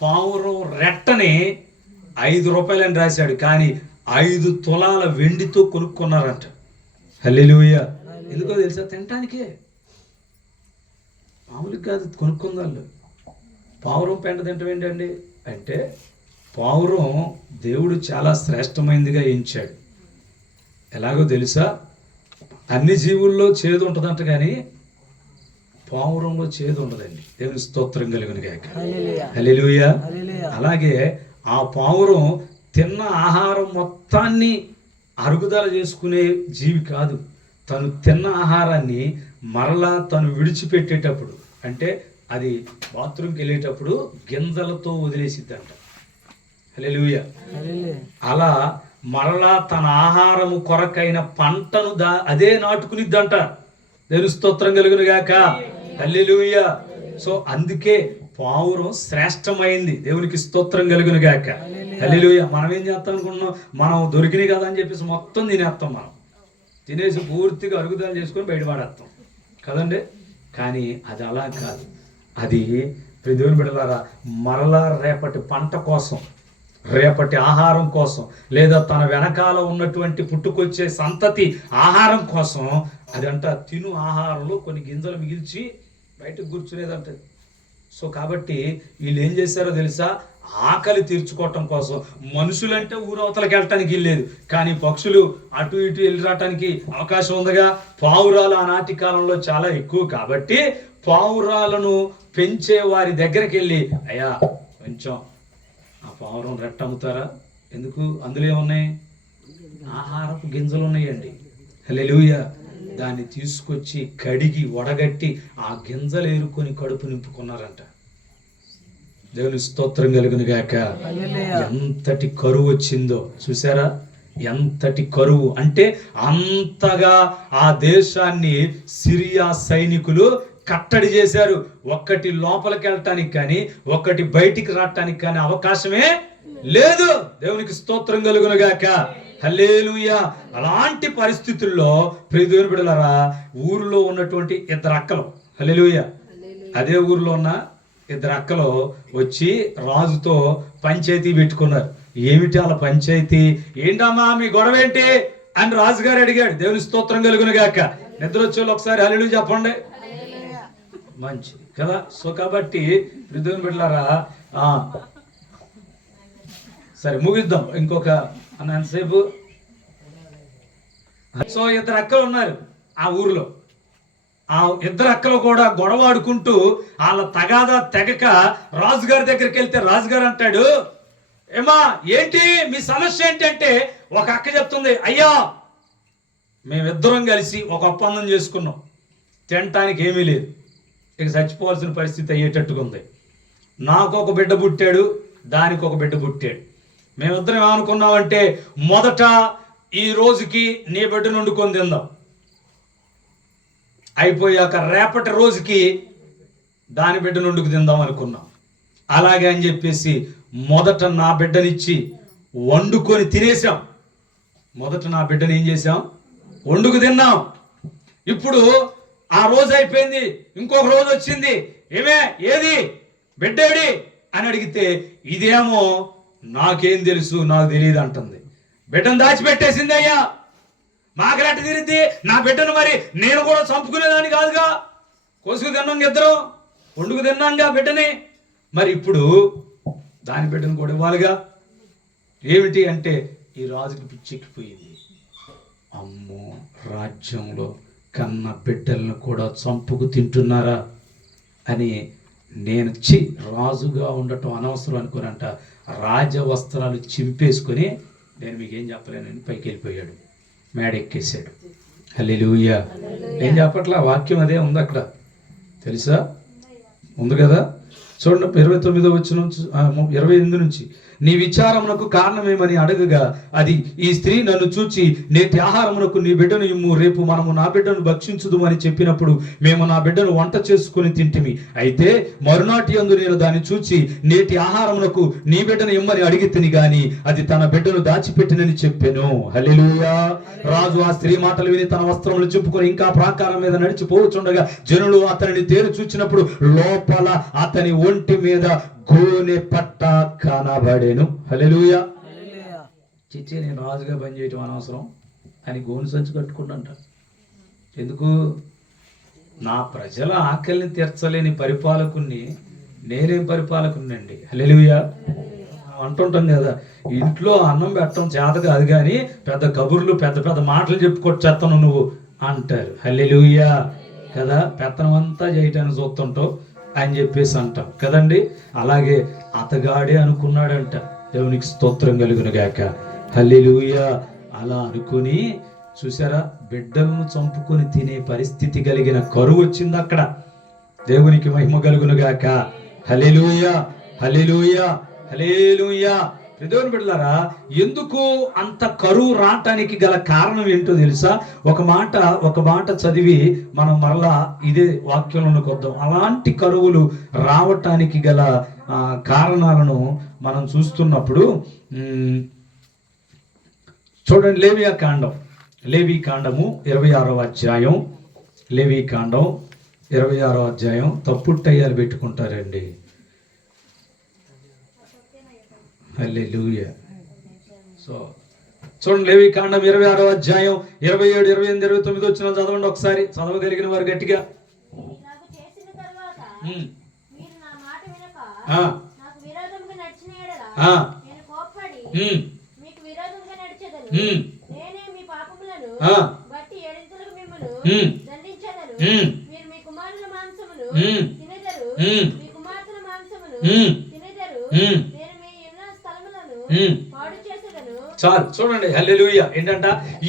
పావురం రెట్టని 5 రూపాయలు అని రాశాడు, కానీ 5 తులాల వెండితో కొనుక్కున్నారంట. హల్లెలూయా. ఎందుకో తెలుసా? తినటానికే, మామూలుగా కాదు, కొనుక్కుందాళ్ళు. పావురం పెంట తింటం ఏంటండి అంటే, పావురం దేవుడు చాలా శ్రేష్టమైనదిగా ఎంచాడు. ఎలాగో తెలుసా, అన్ని జీవుల్లో చేదు ఉంటుందంట, కానీ పావురంలో చేదు ఉండదండి. దేవుని స్తోత్రం కలుగును గాక. హల్లెలూయా. అలాగే ఆ పావురం తిన్న ఆహారం మొత్తాన్ని అరుగుదల చేసుకునే జీవి కాదు. తను తిన్న ఆహారాన్ని మరలా తను విడిచిపెట్టేటప్పుడు, అంటే అది బాత్రూమ్కి వెళ్ళేటప్పుడు గింజలతో వదిలేసిద్దంట. హల్లెలూయా. అలా మరలా తన ఆహారము కొరకైన పంటను అదే నాటుకునిద్దంట. దేవుని స్తోత్రం కలుగును గాక. హల్లెలూయా. సో అందుకే పావురం శ్రేష్టమైంది. దేవునికి స్తోత్రం కలుగును గాక. హల్లెలూయా. మనం ఏం చేస్తాం అనుకుంటున్నాం, మనం దొరికినాయి కదా అని చెప్పేసి మొత్తం తినేస్తాం. మనం తినేసి పూర్తిగా అరుగుదల చేసుకొని బయటపడేస్తాం కదండి. కానీ అది అలా కాదు. అది దేవుని బిడ్డలారా, మరలా రేపటి పంట కోసం, రేపటి ఆహారం కోసం, లేదా తన వెనకాల ఉన్నటువంటి పుట్టుకొచ్చే సంతతి ఆహారం కోసం అదంట తిను ఆహారంలో కొన్ని గింజలు మిగిల్చి బయటకు కూర్చునేదంట. సో కాబట్టి వీళ్ళు ఏం చేశారో తెలుసా, ఆకలి తీర్చుకోవటం కోసం. మనుషులంటే ఊరవతలకి వెళ్ళటానికి వెళ్ళలేదు, కానీ పక్షులు అటు ఇటు వెళ్ళి రావటానికి అవకాశం ఉందిగా. పావురాలు ఆనాటి కాలంలో చాలా ఎక్కువ కాబట్టి పావురాలను పెంచే వారి దగ్గరికి వెళ్ళి, అయ్యా కొంచెం ఆ పావురం రెట్ట అమ్ముతారా? ఎందుకు? అందులో ఏమున్నాయి? ఆహారపు గింజలు ఉన్నాయండి. హల్లెలూయా. దాన్ని తీసుకొచ్చి కడిగి వడగట్టి ఆ గింజలు ఏరుకొని కడుపు నింపుకున్నారంట. దేవుని స్తోత్రం కలుగును గాక. ఎంతటి కరువు వచ్చిందో చూసారా? ఎంతటి కరువు అంటే అంతగా ఆ దేశాన్ని సిరియా సైనికులు కట్టడి చేశారు. ఒక్కటి లోపలికి వెళ్ళటానికి కానీ, ఒక్కటి బయటికి రావటానికి కానీ అవకాశమే లేదు. దేవునికి స్తోత్రం కలుగును గాక. హల్లెలూయా. అలాంటి పరిస్థితుల్లో ప్రియ దేవుని బిడ్డలారా, ఊరిలో ఉన్నటువంటి 2 అక్కలు, హల్లెలూయా, అదే ఊరిలో ఉన్న 2 అక్కలు వచ్చి రాజుతో పంచాయతీ పెట్టుకున్నారు. ఏమిటి అలా పంచాయతీ? ఏంటమ్మా మీ గొడవ ఏంటి అని రాజుగారు అడిగాడు. దేవుని స్తోత్రం కలుగును గాక. నిద్ర వచ్చేవాళ్ళు ఒకసారి హల్లెలూయా చెప్పండి. మంచిది కదా. సో కాబట్టి దేవుని బిడ్డలారా, సరే ముగిద్దాం ఇంకొక అన్నంతసేపు. సో 2 అక్కలు ఉన్నారు ఆ ఊరిలో. ఆ 2 అక్కలు కూడా గొడవ ఆడుకుంటూ వాళ్ళ తగాదా తెగక రాజుగారి దగ్గరికి వెళ్తే రాజుగారు అంటాడు, ఏమా ఏంటి మీ సమస్య ఏంటి అంటే, ఒక అక్క చెప్తుంది, అయ్యా మేమిద్దరం కలిసి ఒక ఒప్పందం చేసుకున్నాం, తినటానికి ఏమీ లేదు, ఇక చచ్చిపోవాల్సిన పరిస్థితి అయ్యేటట్టుగా ఉంది. నాకు ఒక బిడ్డ పుట్టాడు, దానికి ఒక బిడ్డ పుట్టాడు. మేమిద్దరం ఏమనుకున్నామంటే, మొదట ఈ రోజుకి నీ బిడ్డను వండుకొని తిందాం, అయిపోయాక రేపటి రోజుకి దాని బిడ్డను వండుకు తిందాం అనుకున్నాం. అలాగే అని చెప్పేసి మొదట నా బిడ్డనిచ్చి వండుకొని తినేసాం. మొదట నా బిడ్డను ఏం చేశాం? వండుకు తిన్నాం. ఇప్పుడు ఆ రోజు అయిపోయింది, ఇంకొక రోజు వచ్చింది. ఏది బిడ్డేడి అని అడిగితే ఇదేమో నాకేం తెలుసు, నాకు తెలియదు అంటుంది. బిడ్డను దాచిపెట్టేసింది. అయ్యా మాకరెట్ట తిరిగి నా బిడ్డను మరి నేను కూడా చంపుకునేదాన్ని కాదుగా, కోసుకు తిన్నాం, ఇద్దరం వండుకు తిన్నాంగా బిడ్డని. మరి ఇప్పుడు దాని బిడ్డను కూడా ఇవ్వాలిగా. ఏమిటి అంటే ఈ రాజుకి పిచ్చెక్కిపోయింది. అమ్మో, రాజ్యంలో కన్న బిడ్డలను కూడా చంపుకు తింటున్నారా అని నేను రాజుగా ఉండటం అనవసరం అనుకునంట రాజ వస్త్రాలు చింపేసుకొని నేను మీకేం చెప్పలేనని పైకి వెళ్ళిపోయాడు, మేడెక్కేసాడు. హల్లెలూయా. ఏం చెప్పట్లా, వాక్యం అదే ఉంది అక్కడ, తెలుసా? ఉంది కదా. చూడండి 29వ వచనం 28 నుంచి. నీ విచారమునకు కారణమేమని అడగగా అది, ఈ స్త్రీ నన్ను చూచి నేటి ఆహారమునకు నీ బిడ్డను ఇమ్ము, రేపు మనము నా బిడ్డను భక్షించుదు అని చెప్పినప్పుడు మేము నా బిడ్డను వంట చేసుకుని తింటిమి. అయితే మరునాటి యందు నేను దాన్ని చూచి నేటి ఆహారమునకు నీ బిడ్డను ఇమ్మని అడిగితిని గాని అది తన బిడ్డను దాచిపెట్టినని చెప్పెను. హల్లెలూయా. రాజు ఆ స్త్రీ మాటలు విని తన వస్త్రములు చింపుకొని ఇంకా ప్రాకారం మీద నడిచిపోవచ్చుండగా జనులు అతనిని తేరు చూచినప్పుడు లోపల అతని ఒంటి మీద గోనె పట్ట కనబడెను. హల్లెలూయా. చిచ్చి, నేను రాజుగా పనిచేయటం అనవసరం అని గోను సంచి కట్టుకుంటా. ఎందుకు? నా ప్రజల ఆకలిని తీర్చలేని పరిపాలకుని నేనేం పరిపాలకునండి. హల్లెలూయా. అంటుంటాం కదా, ఇంట్లో అన్నం పెట్టడం చేత కాదు కానీ పెద్ద కబుర్లు పెద్ద పెద్ద మాటలు చెప్పుకొచ్చేస్తాను నువ్వు అంటారు. హల్లెలూయా కదా. పెత్తనం అంతా చేయటానికి చూస్తుంటావు అని చెప్పేసి అంటాం కదండి. అలాగే అతగాడే అనుకున్నాడంట. దేవునికి స్తోత్రం కలుగును గాక. హల్లెలూయా. అలా అనుకుని చూసారా, బిడ్డలను చంపుకొని తినే పరిస్థితి కలిగిన కరువు వచ్చింది అక్కడ. దేవునికి మహిమ కలుగును గాక. హల్లెలూయా, హల్లెలూయా, హల్లెలూయా. దేవుని బిడ్డలారా, ఎందుకు అంత కరువు రావటానికి గల కారణం ఏంటో తెలుసా? ఒక మాట చదివి మనం మరలా ఇదే వాక్యంలోకి వద్దాం. అలాంటి కరువులు రావటానికి గల కారణాలను మనం చూస్తున్నప్పుడు చూడండి, లేవి కాండము 26వ అధ్యాయం. లేవి కాండం 26వ అధ్యాయం. తప్పుట్టయ్యాలు పెట్టుకుంటారండి. హల్లెలూయా. సో చూడండి, లేవి కాండం 26వ అధ్యాయం 27, 28, 29 వచ్చిన చదవండి ఒకసారి. చదవగలిగిన వారు గట్టిగా. చాలు చూడండి. హల్లెలూయా. ఏంటంట,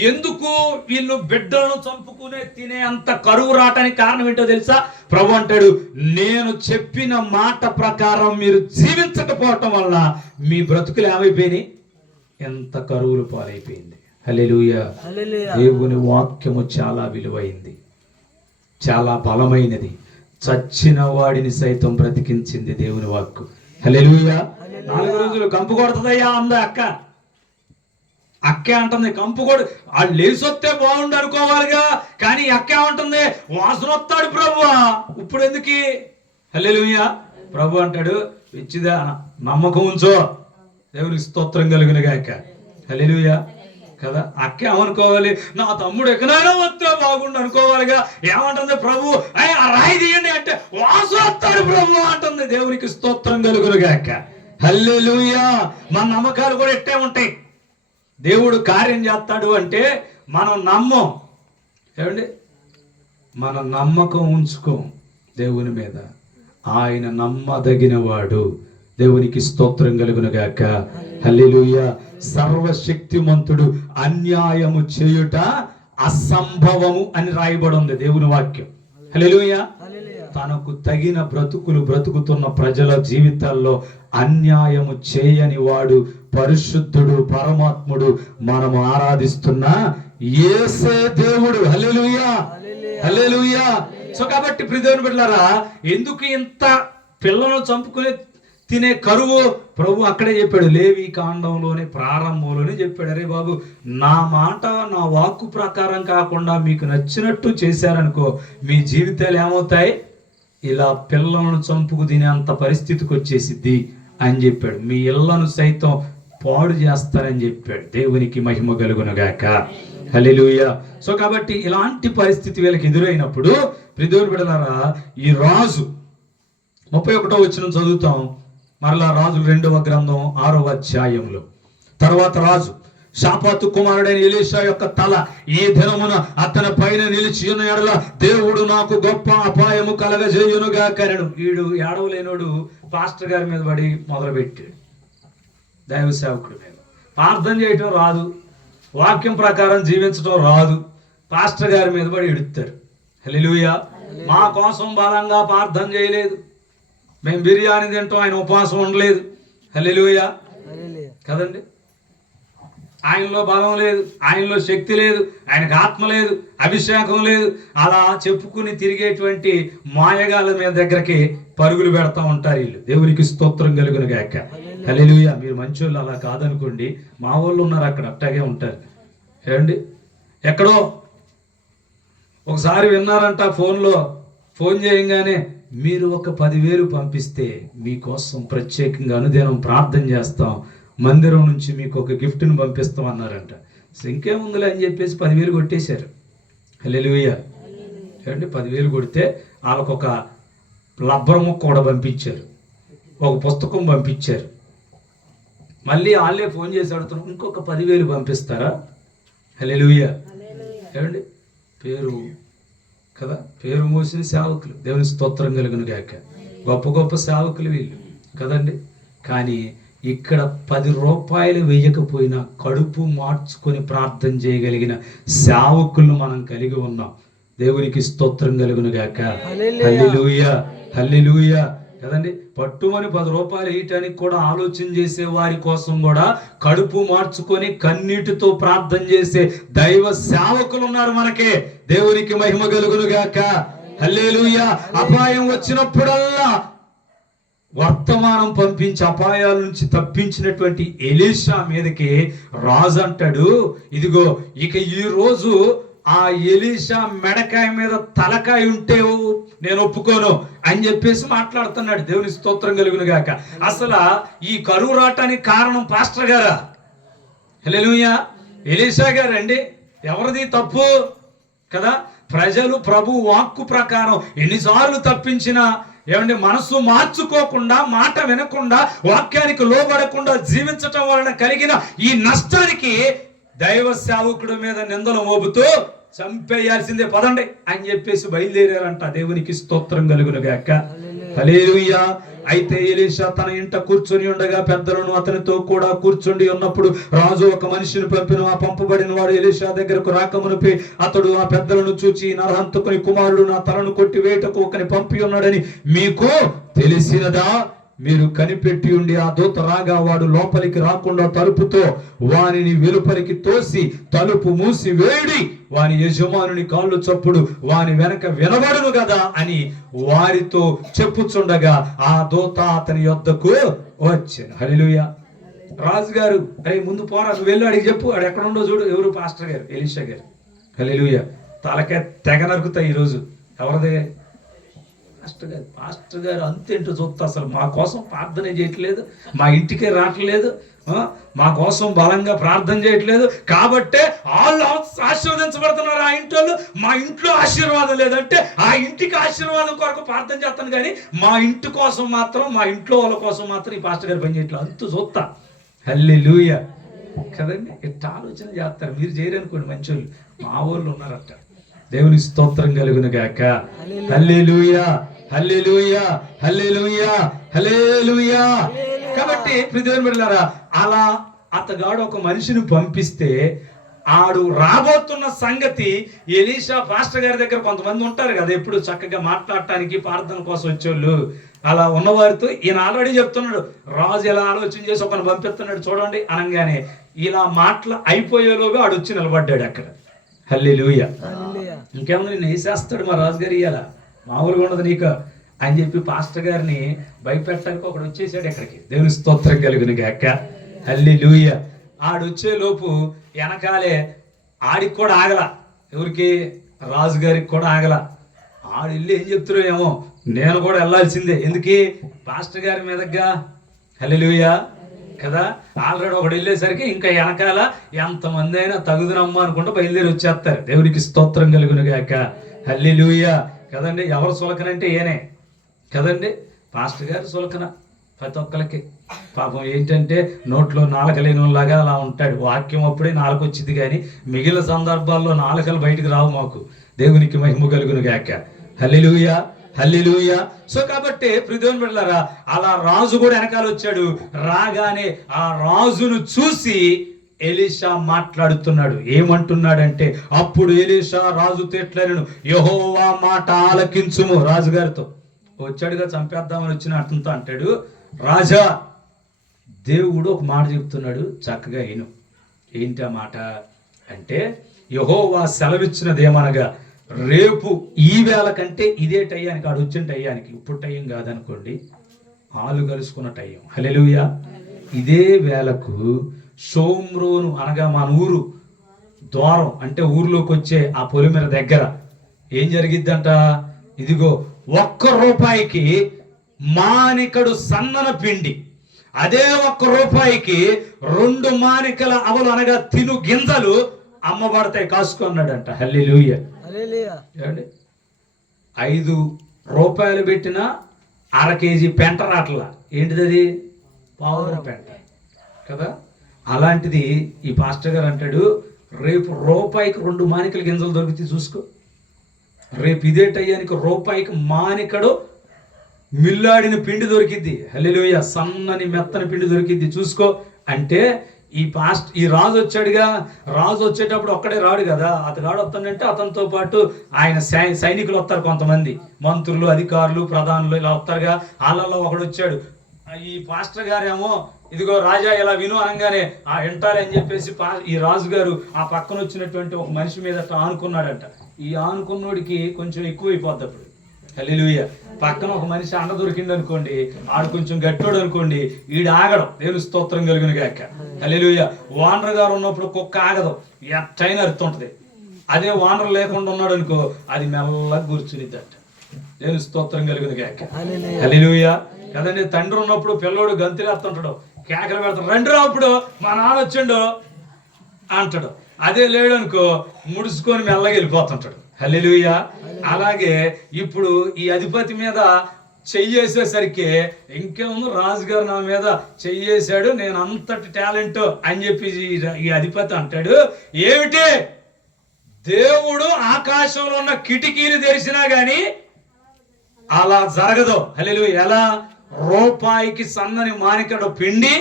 ఎందుకు వీళ్ళు బిడ్డలను చంపుకునే తినే అంత కరువు రావటానికి కారణం ఏంటో తెలుసా? ప్రభు అంటాడు, నేను చెప్పిన మాట ప్రకారం మీరు జీవించకపోవటం వల్ల మీ బ్రతుకులు ఏమైపోయినాయి? ఎంత కరువులు పాలైపోయింది. హల్లెలూయా. దేవుని వాక్యము చాలా విలువైంది, చాలా బలమైనది. చచ్చిన వాడిని సైతం బ్రతికించింది దేవుని వాక్కు. హల్లెలూయా. 4 రోజులు కంపు కొడుతుందయ్యా అంద అక్కే అంటుంది. కంపు కొడు వాళ్ళు లేసొస్తే బాగుండు అనుకోవాలిగా, కానీ అక్కే ఉంటుంది వాసన వస్తాడు ప్రభువా, ఇప్పుడు ఎందుకు? హల్లెలూయా. ప్రభు అంటాడు, ఇచ్చిదా నమ్మకం ఉంచో. దేవునికి స్తోత్రం కలుగును గాక. హల్లెలూయా కదా. అక్కే ఏమనుకోవాలి? నా తమ్ముడు ఎక్కడైనా వస్తే బాగుండు అనుకోవాలిగా. ఏమంటుంది ప్రభు? ఆ రాయి తీయండి అంటే వాసన వస్తాడు ప్రభు అంటుంది. దేవునికి స్తోత్రం కలుగును గాక. హల్లెలూయా. మన నమ్మకాలు కూడా ఎట్టే ఉంటాయి. దేవుడు కార్యం చేస్తాడు అంటే మనం నమ్మం. ఏమండి, మనం నమ్మకం ఉంచుకోం దేవుని మీద. ఆయన నమ్మదగిన వాడు. దేవునికి స్తోత్రం కలుగును గాక. హల్లెలూయా. సర్వశక్తిమంతుడు, అన్యాయము చేయుట అసంభవము అని రాయబడి ఉంది దేవుని వాక్యం. హల్లెలూయా. తనకు తగిన బ్రతుకులు బ్రతుకుతున్న ప్రజల జీవితాల్లో అన్యాయము చేయని వాడు పరిశుద్ధుడు, పరమాత్ముడు, మనము ఆరాధిస్తున్న యేసే దేవుడు. హల్లెలూయా, హల్లెలూయా. సో కాబట్టి ప్రియమైన బిడ్డలారా, ఎందుకు ఇంత పిల్లలను చంపుకుని తినే కరువు ప్రభు అక్కడే చెప్పాడు, లేవి కాండంలోనే ప్రారంభంలోనే చెప్పాడు, అరే బాబు నా మాట నా వాక్కు ప్రకారం కాకుండా మీకు నచ్చినట్టు చేశారనుకో మీ జీవితాలు ఏమవుతాయి, ఇలా పిల్లలను చంపుకు తినేంత పరిస్థితికి వచ్చేసిద్ది అని చెప్పాడు, మీ ఇళ్లను సైతం పాడు చేస్తారని చెప్పాడు. దేవునికి మహిమ కలుగునుగాక. హల్లెలూయా. సో కాబట్టి ఇలాంటి పరిస్థితి వీళ్ళకి ఎదురైనప్పుడు ప్రియదేవుని బిడ్డలారా, ఈ రాజు 31వ వచనం చదువుతాం మరలా, రాజుల 2వ గ్రంథం 6వ అధ్యాయంలో. తర్వాత రాజు షాపాతు కుమారుడైన ఎలీషా యొక్క తల ఈ దినమున అతని పైన నిలిచి ఉన్న ఎడల దేవుడు నాకు గొప్ప అపాయము కలగజేయునుగా కనెను. వీడు ఏడవలేనోడు పాస్టర్ గారి మీద పడి మొదలుపెట్టాడు. దైవ సేవకుడి మీద ప్రార్థన చేయటం రాదు, వాక్యం ప్రకారం జీవించడం రాదు, పాస్టర్ గారి మీద పడి ఎడుతారు. హల్లెలూయా. మా కోసం బలంగా ప్రార్థన చేయలేదు, మేము బిర్యానీ తింటాం, ఆయన ఉపవాసం ఉండలేదు. హల్లెలూయా కదండి. ఆయనలో బలం లేదు, ఆయనలో శక్తి లేదు, ఆయనకు ఆత్మ లేదు, అభిషేకం లేదు, అలా చెప్పుకుని తిరిగేటువంటి మాయగాళ్ళ మీద దగ్గరికి పరుగులు పెడతా ఉంటారు వీళ్ళు. దేవునికి స్తోత్రం కలుగును గాక. హల్లెలూయా. మీరు మంచోళ్ళు అలా కాదనుకోండి, మా వాళ్ళు ఉన్నారు అక్కడ అట్టాగే ఉంటారు. ఏమండి, ఎక్కడో ఒకసారి విన్నారంట, ఫోన్ చేయంగానే మీరు ఒక 10,000 పంపిస్తే మీకోసం ప్రత్యేకంగా అనుదినం ప్రార్థన చేస్తాం, మందిరం నుంచి మీకు ఒక గిఫ్ట్ను పంపిస్తాం అన్నారంట. ఇంకేముందిలే అని చెప్పేసి 10,000 కొట్టేశారు. హల్లెలూయా. ఏమండి, 10,000 కొడితే వాళ్ళకు ఒక రబ్బర్ ముక్క కూడా పంపించారు, ఒక పుస్తకం పంపించారు. మళ్ళీ వాళ్ళే ఫోన్ చేసి అడుగుతున్నాం, ఇంకొక 10,000 పంపిస్తారా? హల్లెలూయా. ఏమండి, పేరు మోసిన సేవకులు, దేవుని స్తోత్రం కలుగును గాక. గొప్ప గొప్ప సేవకులు వీళ్ళు కదండి. కానీ ఇక్కడ 10 రూపాయలు వేయకపోయినా కడుపు మార్చుకొని ప్రార్థన చేయగలిగిన సేవకులను మనం కలిగి ఉన్నాం. దేవునికి స్తోత్రం కలుగును గాక. హల్లెలూయా. హల్లెలూయా కదండి. పట్టుమని 10 రూపాయలు వేయటానికి కూడా ఆలోచన చేసే వారి కోసం కూడా కడుపు మార్చుకొని కన్నీటితో ప్రార్థన చేసే దైవ సేవకులు ఉన్నారు మనకే. దేవునికి మహిమ కలుగును గాక. హల్లెలూయా. అపాయం వచ్చినప్పుడల్లా వర్తమానం పంపించి అపాయాల నుంచి తప్పించినటువంటి ఎలీషా మీదకి రాజు అంటాడు, ఇదిగో ఇక ఈ రోజు ఆ ఎలీషా మెడకాయ మీద తలకాయ ఉంటే నేను ఒప్పుకోను అని చెప్పేసి మాట్లాడుతున్నాడు. దేవుని స్తోత్రం కలుగును గాక. అసలు ఈ కరువు రావటానికి కారణం పాస్టర్ గారా? హల్లెలూయా. ఎలీషా గారు అండి. ఎవరిది తప్పు కదా? ప్రజలు ప్రభు వాక్కు ప్రకారం ఎన్నిసార్లు తప్పించినా ఏమంటే మనసు మార్చుకోకుండా, మాట వినకుండా, వాక్యానికి లోబడకుండా జీవించటం వలన కలిగిన ఈ నష్టానికి దైవ సేవకుడి మీద నిందలు మోపుతూ చంపేయాల్సిందే పదండి అని చెప్పేసి బయలుదేరారంట. దేవునికి స్తోత్రం కలుగును గాక. హల్లెలూయా. అయితే ఎలీషా తన ఇంట కూర్చొని ఉండగా పెద్దలను అతనితో కూడా కూర్చుండి ఉన్నప్పుడు రాజు ఒక మనిషిని పంపిన. ఆ పంపబడిన వాడు ఎలీషా దగ్గరకు రాకమునిపై అతడు ఆ పెద్దలను చూచి, నరహంతకుని కుమారుడు నా తలను కొట్టి వేటకు ఒకని పంపి ఉన్నాడని మీకు తెలిసినదా? మీరు కనిపెట్టి ఉండి ఆ దూత రాగా వాడు లోపలికి రాకుండా తలుపుతో వానిని వెలుపలికి తోసి తలుపు మూసి వేడి వాని యజమానుని కాళ్ళు చప్పుడు వాని వెనక వినబడును కదా అని వారితో చెప్పుచుండగా ఆ దూత అతని యొద్దకు వచ్చాను. హల్లెలూయా. రాజుగారు, అరే ముందు పోరా, నువ్వు వెళ్ళి అడిగి చెప్పు, ఆడు ఎక్కడ ఉండో చూడు. ఎవరు? పాస్టర్ గారు, ఎలీషా గారు. హల్లెలూయా. తలకే తెగ నరుకుతాయి ఈరోజు. ఎవరిదే? పాస్టర్ గారు అంతేంటో చూస్తా, అసలు మా కోసం ప్రార్థన చేయట్లేదు, మా ఇంటికే రావట్లేదు, మా కోసం బలంగా ప్రార్థన చేయట్లేదు, కాబట్టే వాళ్ళు ఆశీర్వదించబడుతున్నారు. ఆ ఇంట్లో మా ఇంట్లో ఆశీర్వాదం లేదంటే ఆ ఇంటికి ఆశీర్వాదం కొరకు ప్రార్థన చేస్తాను, కానీ మా ఇంటి కోసం మాత్రం, మా ఇంట్లో వాళ్ళ కోసం మాత్రం ఈ పాస్టర్ గారు పని చేయట్లేదు. అంతూ చూస్తా. హల్లెలూయా కదండి. ఇట్లా ఆలోచన చేస్తారు. మీరు చేయరనుకోండి, మంచోళ్ళు మా వాళ్ళు ఉన్నారట. దేవుని స్తోత్రం కలుగును గాక. హల్లెలూయా. హల్లెలూయా. హల్లెలూయా. హల్లెలూయా. కాబట్టి ప్రియదేవుని బిడ్డలారా, అలా అతగాడు ఒక మనిషిని పంపిస్తే ఆడు రాబోతున్న సంగతి ఎలీషా పాస్టర్ గారి దగ్గర కొంతమంది ఉంటారు కదా, ఎప్పుడు చక్కగా మాట్లాడటానికి ప్రార్థన కోసం వచ్చేవాళ్ళు. అలా ఉన్నవారితో ఈయన ఆల్రెడీ చెప్తున్నాడు, రాజు ఎలా ఆలోచన చేసి ఒకరిని పంపిస్తున్నాడు చూడండి అనగానే ఇలా మాటలు అయిపోయేలోగా ఆడు వచ్చి నిలబడ్డాడు అక్కడ. హల్లెలూయా. ఇంకేముంది, నేను వేసేస్తాడు మా రాజుగారు, ఇయ్యాల మామూలుగా ఉండదు నీకు అని చెప్పి పాస్టర్ గారిని భయపెట్టడానికి ఒకడు వచ్చేసాడు ఇక్కడికి. దేవుని స్తోత్రం కలుగును గాక. హల్లెలూయా. ఆడు వచ్చే లోపు వెనకాలే ఆడికి కూడా ఆగల, ఎవరికి, రాజుగారికి కూడా ఆగల. ఆడు వెళ్ళి ఏం చెప్తున్నావు ఏమో, నేను కూడా వెళ్ళాల్సిందే, ఎందుకు, పాస్టర్ గారి మీదగా. హల్లెలూయా కదా. ఆల్రెడీ ఒకడు వెళ్ళేసరికి ఇంకా వెనకాల ఎంతమంది అయినా తగుదనమ్మా అనుకుంటూ బయలుదేరి వచ్చేస్తారు. దేవునికి స్తోత్రం కలుగును గాక. హల్లెలూయా కదండి. ఎవరు సులకనంటే ఏనే కదండి, పాస్టర్ గారు సులకన ప్రతి ఒక్కరికి. పాపం ఏంటంటే నోట్లో నాలుక లేనిలాగా అలా ఉంటాడు. వాక్యం అప్పుడే నాలుక వచ్చింది, కానీ మిగిలిన సందర్భాల్లో నాలుకలు బయటికి రావు మాకు. దేవునికి మహిమ కలుగును గాక. హల్లెలూయా హల్లెలూయా. సో కాబట్టి ప్రియదేవుని బిడ్డలారా, అలా రాజు కూడా వెనకాల వచ్చాడు. రాగానే ఆ రాజును చూసి ఎలీషా మాట్లాడుతున్నాడు. ఏమంటున్నాడంటే, అప్పుడు ఎలీషా రాజుతో ఇట్లనెను, యెహోవా మాట ఆలకించుము. రాజుగారితో వచ్చాడుగా, చంపేద్దామని వచ్చిన అతనితో అంటాడు, రాజా దేవుడు ఒక మాట చెప్తున్నాడు, చక్కగా విను. ఏంటి ఆ మాట అంటే, యెహోవా సెలవిచ్చినదేమనగా, రేపు ఈ వేళ కంటే ఇదే టయ్యానికి, ఆడు వచ్చిన టయ్యానికి, ఇప్పుడు టయ్యం కాదనుకోండి, ఆలు కలుసుకున్న టయ్యం. హల్లెలూయా. ఇదే వేళకు షోమ్రోను అనగా మన ఊరు ద్వారం, అంటే ఊర్లోకి వచ్చే ఆ పొలిమేర దగ్గర ఏం జరిగిద్దంట, ఇదిగో 1 రూపాయికి మానికడు సన్నన పిండి, అదే 1 రూపాయికి 2 మానికల అవలు అనగా తిను గింజలు అమ్మబడతాయి, కాసుకున్నాడంట. హల్లెలూయా. 5 రూపాయలు పెట్టిన అర కేజీ పెంట రాట్లా, ఏంటిది, పావురం పెంట కదా. అలాంటిది ఈ పాస్టర్ గారు అంటాడు, రేపు రూపాయికి 2 మానికల గింజలు దొరికితే చూసుకో. రేపు ఇదే టయ్యానికి రూపాయికి మానికడు మిల్లాడిన పిండి దొరికిద్ది. హల్లెలూయా. సన్నని మెత్తని పిండి దొరికిద్ది, చూసుకో అంటే. ఈ రాజు వచ్చాడుగా, రాజు వచ్చేటప్పుడు ఒక్కడే రాడు కదా, అతగాడు వస్తాడంటే అతనితో పాటు ఆయన సైనికులు వస్తారు, కొంతమంది మంత్రులు, అధికారులు, ప్రధానులు ఇలా వస్తారుగా. వాళ్ళల్లో ఒకడు వచ్చాడు. ఈ పాస్టర్ గారేమో, ఇదిగో రాజా ఇలా విను అనగానే ఆ వింటాలి అని చెప్పేసి ఈ రాజు గారు ఆ పక్కన వచ్చినటువంటి ఒక మనిషి మీద ఆనుకున్నాడంట. ఈ ఆనుకున్నోడికి కొంచెం ఎక్కువ అయిపోద్ది అప్పుడు. హల్లెలూయా. పక్కన ఒక మనిషి అండ దొరికింది అనుకోండి, ఆడు కొంచెం గట్టోడు అనుకోండి, వీడు ఆగడం. దేవుని స్తోత్రం కలుగును గాక. హల్లెలూయా. వానర్ గారు ఉన్నప్పుడు కుక్క ఆగదు, ఎట్టైనా అరుతుంటది. అదే వానర్ లేకుండా ఉన్నాడు అనుకో, అది మెల్లగా కూర్చునిద్దంట. దేవుని స్తోత్రం కలుగును గాక. హల్లెలూయా కదండి. తండ్రి ఉన్నప్పుడు పిల్లోడు గంతులేస్తుంటాడు, కేకలు పెడతాడు, రండి రాప్పుడు మా నాన్న వచ్చిండు అంటాడు. అదే లేడు అనుకో, ముడుచుకొని మెల్లగా వెళ్ళిపోతుంటాడు. హల్లెలూయా. అలాగే ఇప్పుడు ఈ అధిపతి మీద చెయ్యేసేసరికి ఇంకేముంది, రాజుగారు నా మీద చెయ్యేశాడు, నేను అంతటి టాలెంట్ అని చెప్పి ఈ అధిపతి అంటాడు. ఏమిటి, దేవుడు ఆకాశంలో ఉన్న కిటికీలు తెరిచినా గాని అలా జరగదు. హల్లెలూయా. ఎలా, రూపాయికి సన్నని మానికడు పిండి,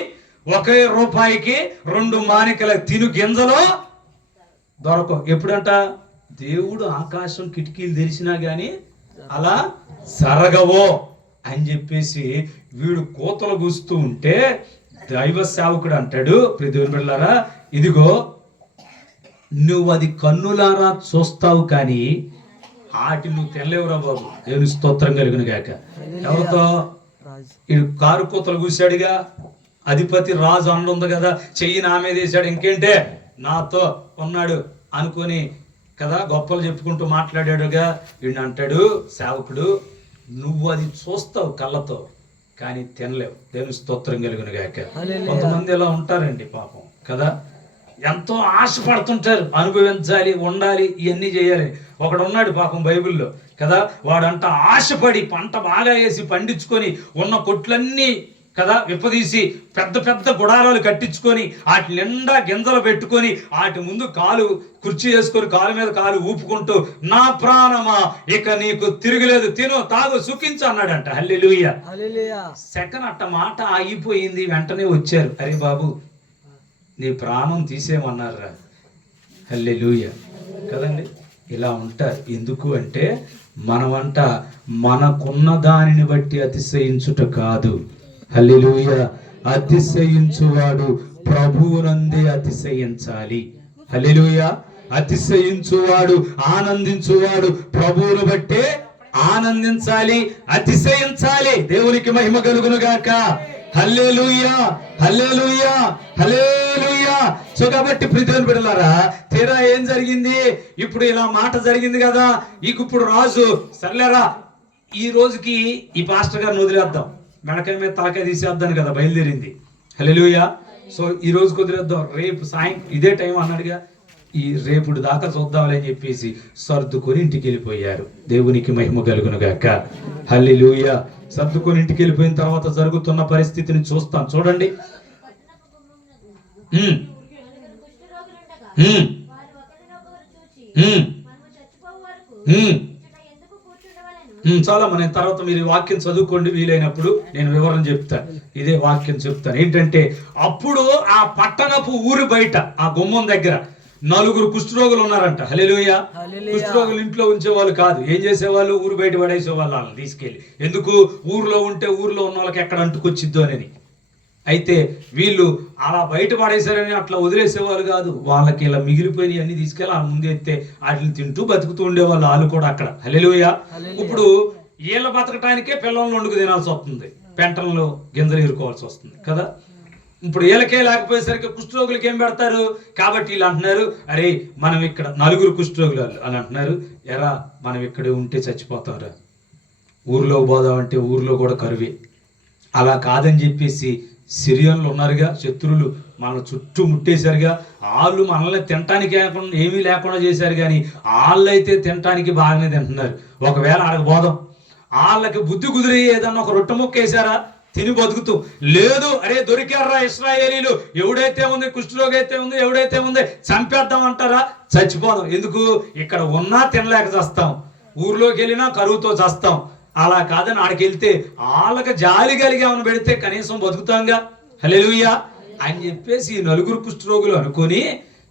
1 రూపాయికి 2 మానికల తిను గింజలు దొరకవు. ఎప్పుడంట, దేవుడు ఆకాశం కిటికీలు తెరిచినా గాని అలా జరగవో అని చెప్పేసి వీడు కోతలు కూస్తూ ఉంటే దైవ సేవకుడు అంటాడు, దేవుని బిడ్డలారా, ఇదిగో నువ్వు అది కన్నులారా చూస్తావు కానీ ఆటి నువ్వు తెల్లెవరా బాబు. దేవుని స్తోత్రం కలుగును గాక. ఎవరితో, ఇడు కారు కోతలు కూసాడుగా, అధిపతి రాజు అండుంది కదా, చెయ్యి నా మీద వేసాడు, ఇంకేంటే నాతో ఉన్నాడు అనుకొని కదా గొప్పలు చెప్పుకుంటూ మాట్లాడాడుగా. వీడిని అంటాడు సేవకుడు, నువ్వు అది చూస్తావు కళ్ళతో కానీ తినలేవు. దేవుని స్తోత్రం కలుగును గాక. కొంతమంది ఇలా ఉంటారండి పాపం కదా, ఎంతో ఆశపడుతుంటారు, అనుభవించాలి, ఉండాలి, ఇవన్నీ చేయాలి. ఒకడు ఉన్నాడు పాపం బైబిల్లో కదా, వాడంట ఆశపడి పంట బాగా వేసి పండించుకొని ఉన్న కొట్లన్నీ కదా విప్పదీసి పెద్ద పెద్ద గుడారాలు కట్టించుకొని వాటి నిండా గింజలు పెట్టుకొని వాటి ముందు కాలు కుర్చీ వేసుకొని కాలు మీద కాలు ఊపుకుంటూ, నా ప్రాణమా ఇక నీకు తిరగలేదు, తిను తాగు సుఖించు అన్నాడంట. హల్లెలూయా. సెకండ్ అట్ట మాట ఆగిపోయింది. వెంటనే వచ్చారు, అరే బాబు నీ ప్రాణం తీసేయమన్నారా. హల్లెలూయా కదండి. ఇలా ఉంటారు. ఎందుకు అంటే మనమంట మనకున్న దానిని బట్టి అతిశయించుట కాదు. హల్లెలూయా. అతిశయించువాడు ప్రభువునందే అతిశయించాలి. హల్లెలూయా. అతిశయించువాడు, ఆనందించువాడు ప్రభువును బట్టే ఆనందించాలి, అతిశయించాలి. దేవునికి మహిమ కలుగును గాక. హల్లెలూయా, హల్లెలూయా, హల్లెలూయా. సో కాబట్టి ప్రియమైన బిడ్డలారా, తీరా ఏం జరిగింది? ఇప్పుడు ఇలా మాట జరిగింది కదా, ఇప్పుడు రాజు సర్లేరా ఈ రోజుకి ఈ పాస్టర్ గారిని వదిలేద్దాం, మెడకాయ మీద తలకాయ తీసేద్దాను కదా బయలుదేరింది. హల్లెలూయా. సో ఈ రోజు వదిలేద్దాం, రేపు ఇదే టైం అన్నాడుగా, ఈ రేపుడు దాకా చూద్దామని చెప్పేసి సర్దుకొని ఇంటికి వెళ్ళిపోయారు. దేవునికి మహిమ కలుగును గాక. హల్లెలూయా. సర్దుకొని ఇంటికి వెళ్ళిపోయిన తర్వాత జరుగుతున్న పరిస్థితిని చూస్తాం. చూడండి. చాలా మన తర్వాత మీరు వాక్యం చదువుకోండి, వీలైనప్పుడు నేను వివరణ చెప్తాను. ఇదే వాక్యం చెప్తాను. ఏంటంటే అప్పుడు ఆ పట్టణపు ఊరు బయట ఆ గుమ్మం దగ్గర 4 కుష్ఠరోగులు ఉన్నారంట. హల్లెలూయా. కుష్ఠరోగులు ఇంట్లో ఉంచేవాళ్ళు కాదు, ఏం చేసేవాళ్ళు? ఊరు బయట పడేసేవాళ్ళు వాళ్ళని తీసుకెళ్ళి. ఎందుకు? ఊర్లో ఉంటే ఊర్లో ఉన్న వాళ్ళకి ఎక్కడ అంటుకొచ్చిద్దో అని. అయితే వీళ్ళు అలా బయట పడేశారని అట్లా వదిలేసేవాళ్ళు కాదు, వాళ్ళకి ఇలా మిగిలిపోయి అన్ని తీసుకెళ్ళి వాళ్ళ ముందు ఎత్తే వాటిని తింటూ బతుకుతూ ఉండేవాళ్ళు వాళ్ళు కూడా అక్కడ. హల్లెలూయా. ఇప్పుడు వీళ్ళ బతకటానికే పిల్లలను వండుకు తినాల్సి వస్తుంది, పెంటల్లో గింజలు ఎరుకోవాల్సి వస్తుంది కదా. ఇప్పుడు వీళ్ళకే లేకపోయేసరికి కుష్ఠరోగులకి ఏం పెడతారు? కాబట్టి వీళ్ళు అంటున్నారు, అరే మనం ఇక్కడ 4 కుష్ఠరోగులు అని అంటున్నారు, ఎరా మనం ఇక్కడే ఉంటే చచ్చిపోతారా, ఊర్లో పోదామంటే ఊర్లో కూడా కరువే. అలా కాదని చెప్పేసి సిరియన్లు ఉన్నారుగా, శత్రువులు మన చుట్టూ ముట్టేశారుగా, వాళ్ళు మనల్ని తినటానికి ఏమీ లేకుండా చేశారు, కానీ వాళ్ళైతే తినటానికి బాగానే తింటున్నారు. ఒకవేళ ఆడకు పోదాం, వాళ్ళకి బుద్ధి కుదిరి ఏదన్నా ఒక రొట్టె ముక్క వేసారా, తిని బతుకుతూ లేదు, అరే దొరికారా ఇశ్రాయేలీలు, ఎవడైతే ఉంది కుష్ఠరోగి అయితే ఉంది, ఎవడైతే ఉంది చంపేద్దాం అంటారా, చచ్చిపోదాం. ఎందుకు? ఇక్కడ ఉన్నా తినలేక చస్తాం, ఊర్లోకి వెళ్ళినా కరువుతో చస్తాం. అలా కాదని ఆడికి వెళ్తే వాళ్ళకి జాలి కలిగి ఏమైనా పెడితే కనీసం బతుకుతాంగా. హల్లెలూయా అని చెప్పేసి ఈ 4 కుష్ఠరోగులు అనుకొని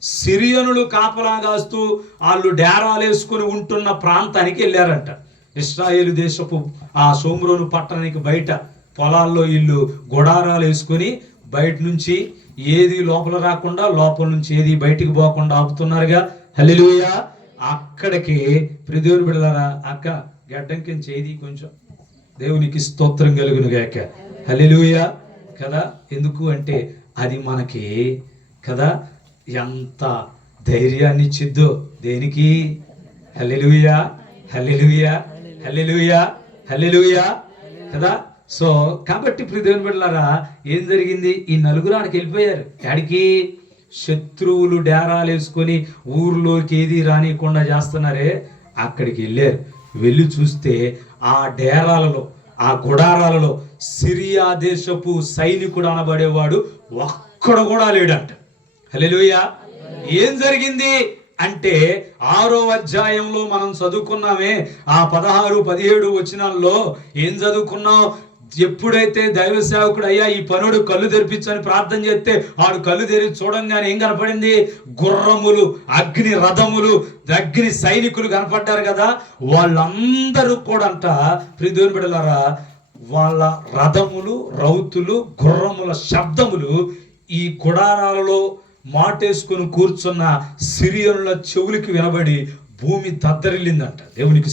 సిరియనులు కాపలా కాస్తూ వాళ్ళు డేరాలు వేసుకుని ఉంటున్న ప్రాంతానికి వెళ్ళారంట. ఇశ్రాయేలు దేశపు ఆ షోమ్రోను పట్టణానికి బయట పొలాల్లో ఇల్లు గుడారాలు వేసుకొని బయట నుంచి ఏది లోపల రాకుండా, లోపల నుంచి ఏది బయటికి పోకుండా ఆపుతున్నారుగా. హల్లెలూయా. అక్కడికి ప్రియదేవుని బిడ్డలారా, అక్క గడ్డంకి చేది కొంచెం, దేవునికి స్తోత్రం కలుగును గాక. హల్లెలూయా కదా. ఎందుకు అంటే అది మనకి కదా ఎంత ధైర్యాన్ని ఇచ్చిద్దో. దేనికి? హల్లెలూయా, హల్లెలూయా, హల్లెలూయా, హల్లెలూయా కదా. సో కాబట్టి ప్రియదేవుని బిడ్డలారా, ఏం జరిగింది? ఈ 4 ఆడికి వెళ్ళిపోయారు. ఆడికి శత్రువులు డేరాలు వేసుకొని ఊర్లోకి ఏది రానియకుండా చేస్తున్నారే, అక్కడికి వెళ్ళారు. వెళ్ళి చూస్తే ఆ డేరాలలో, ఆ గుడారాలలో సిరియా దేశపు సైనికుడు అనబడేవాడు ఒక్కడ కూడా లేడంట. హల్లెలూయా. ఏం జరిగింది అంటే 6వ అధ్యాయంలో మనం చదువుకున్నామే, ఆ 16, 17 వచనాల్లో ఏం చదువుకున్నాం? ఎప్పుడైతే దైవ సేవకుడు అయ్యా ఈ పనుడు కళ్ళు తెరిపించని ప్రార్థన చేస్తే ఆడు కళ్ళు తెరిచి చూడంగానే ఏం కనపడింది? గుర్రములు, అగ్ని రథములు, అగ్ని సైనికులు కనపడ్డారు కదా. వాళ్ళందరూ కూడా అంట ప్రియదేవుని బిడ్డలారా, వాళ్ళ రథములు, రౌతులు, గుర్రముల శబ్దములు ఈ గుడారాలలో మాటేసుకుని కూర్చున్న సిరియనుల చెవులకి వినబడి భూమి దద్దరిల్లిందంట. దేవునికి